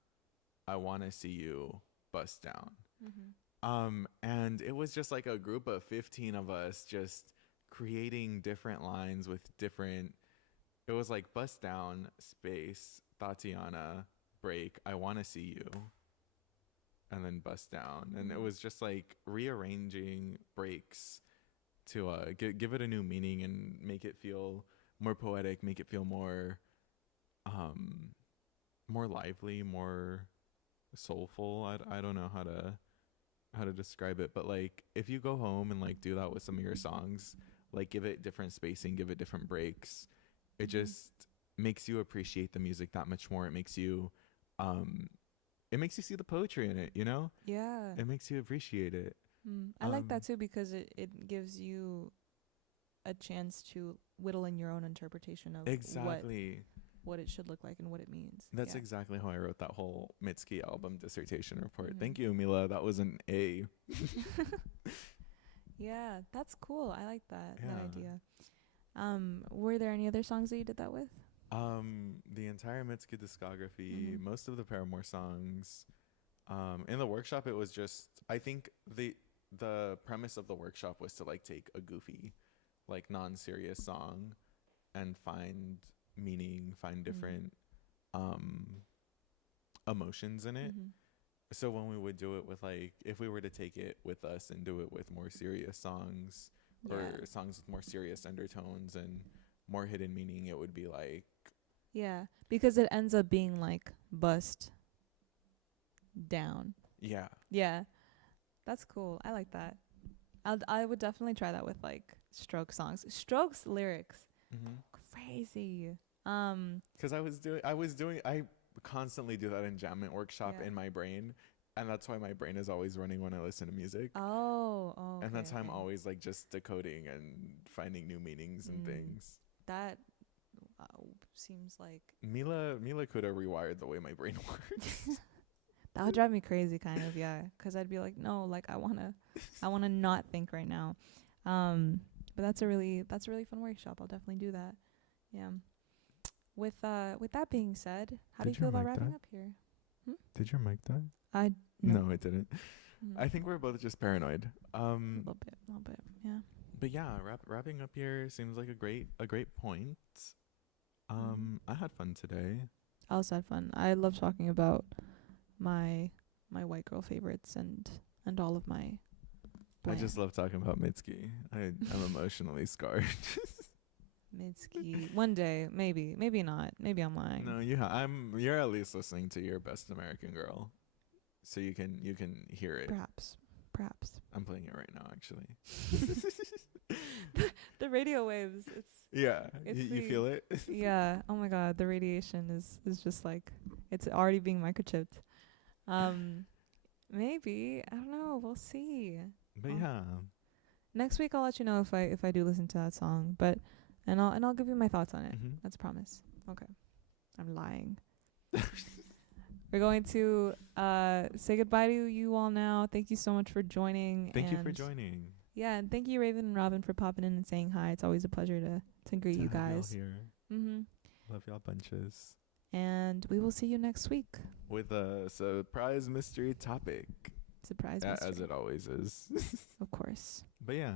I wanna see you bust down. Mhm. And it was just like a group of 15 of us just creating different lines with different it was like bust down space Tatiana break I wanna see you and then bust down. And it Mhm. was just like rearranging breaks to give it a new meaning and make it feel more poetic, make it feel um more lively, more soulful. I don't know how to describe it, but like if you go home and like do that with some of your songs, like give it different spacing, give it different breaks, it Mhm. just makes you appreciate the music that much more. Um it makes you see the poetry in it, you know? Yeah. It makes you appreciate it. I like that Um too because it gives you a chance to whittle in your own interpretation of exactly. what it should look like and what it means. That's Yeah. exactly how I wrote that whole Mitski album dissertation report. Mhm. Thank you, Mila. That was an A. Yeah, that's cool. I like that Yeah. idea. Were there any other songs that you did that with? The entire Mitski discography, Mhm. most of the Paramore songs. In the workshop, it was just I think the premise of the workshop was to like take a goofy, like non-serious song, and find meaning, find Mhm. different um emotions in it. Mhm. So when we would do it with like if we were to take it with us and do it with more serious songs Yeah. or songs with more serious undertones and more hidden meaning, it would be like Yeah, because it ends up being like bust down. yeah. Yeah, that's cool. I like that. I would definitely try that with like Stroke songs. Stroke's lyrics, Mm-hmm. crazy. Because I constantly do that in Jamment workshop Yeah. in my brain, And that's why my brain is always running when I listen to music. Oh, And okay, that's how I'm okay. always like just decoding and finding new meanings and Mm, things. that seems like Mila could have rewired the way my brain works. that would drive me crazy, kind of, yeah. Because I'd be like, no, like I wanna not think right now. But that's a really fun workshop. I'll definitely do that. Yeah. With that being said, how do you Did your feel about mic wrapping die? up here? Hmm? Did your mic die? I no. No, it didn't. Mm, I think we're both just paranoid. a little bit. Yeah. But yeah, wrapping up here seems like a great point. Mhm. I had fun today. I also had fun. I love talking about my white girl favorites and all of my I bland. just love talking about Mitski. I'm emotionally scarred. Mitski. One day, maybe not. Maybe I'm lying. No, you're at least listening to your best American girl, so you can hear it. Perhaps. I'm playing it right now, actually. The radio waves. Yeah, It's you feel it. Yeah. Oh my god, the radiation is just like it's already being microchipped. Maybe I don't know. We'll see. But I'll, yeah, next week I'll let you know if I do listen to that song. But and I'll give you my thoughts on it. hmm That's a promise. Okay. I'm lying. We're going to say goodbye to you all now. Thank you so much for joining. thank you for And joining. yeah, and thank you Raven and Robin for popping in and saying hi. It's always a pleasure to greet To you have y'all guys. here. Mhm. Love y'all bunches. And we will see you next week. With a surprise mystery topic, Surprise mystery. as it always is. Of course. But yeah.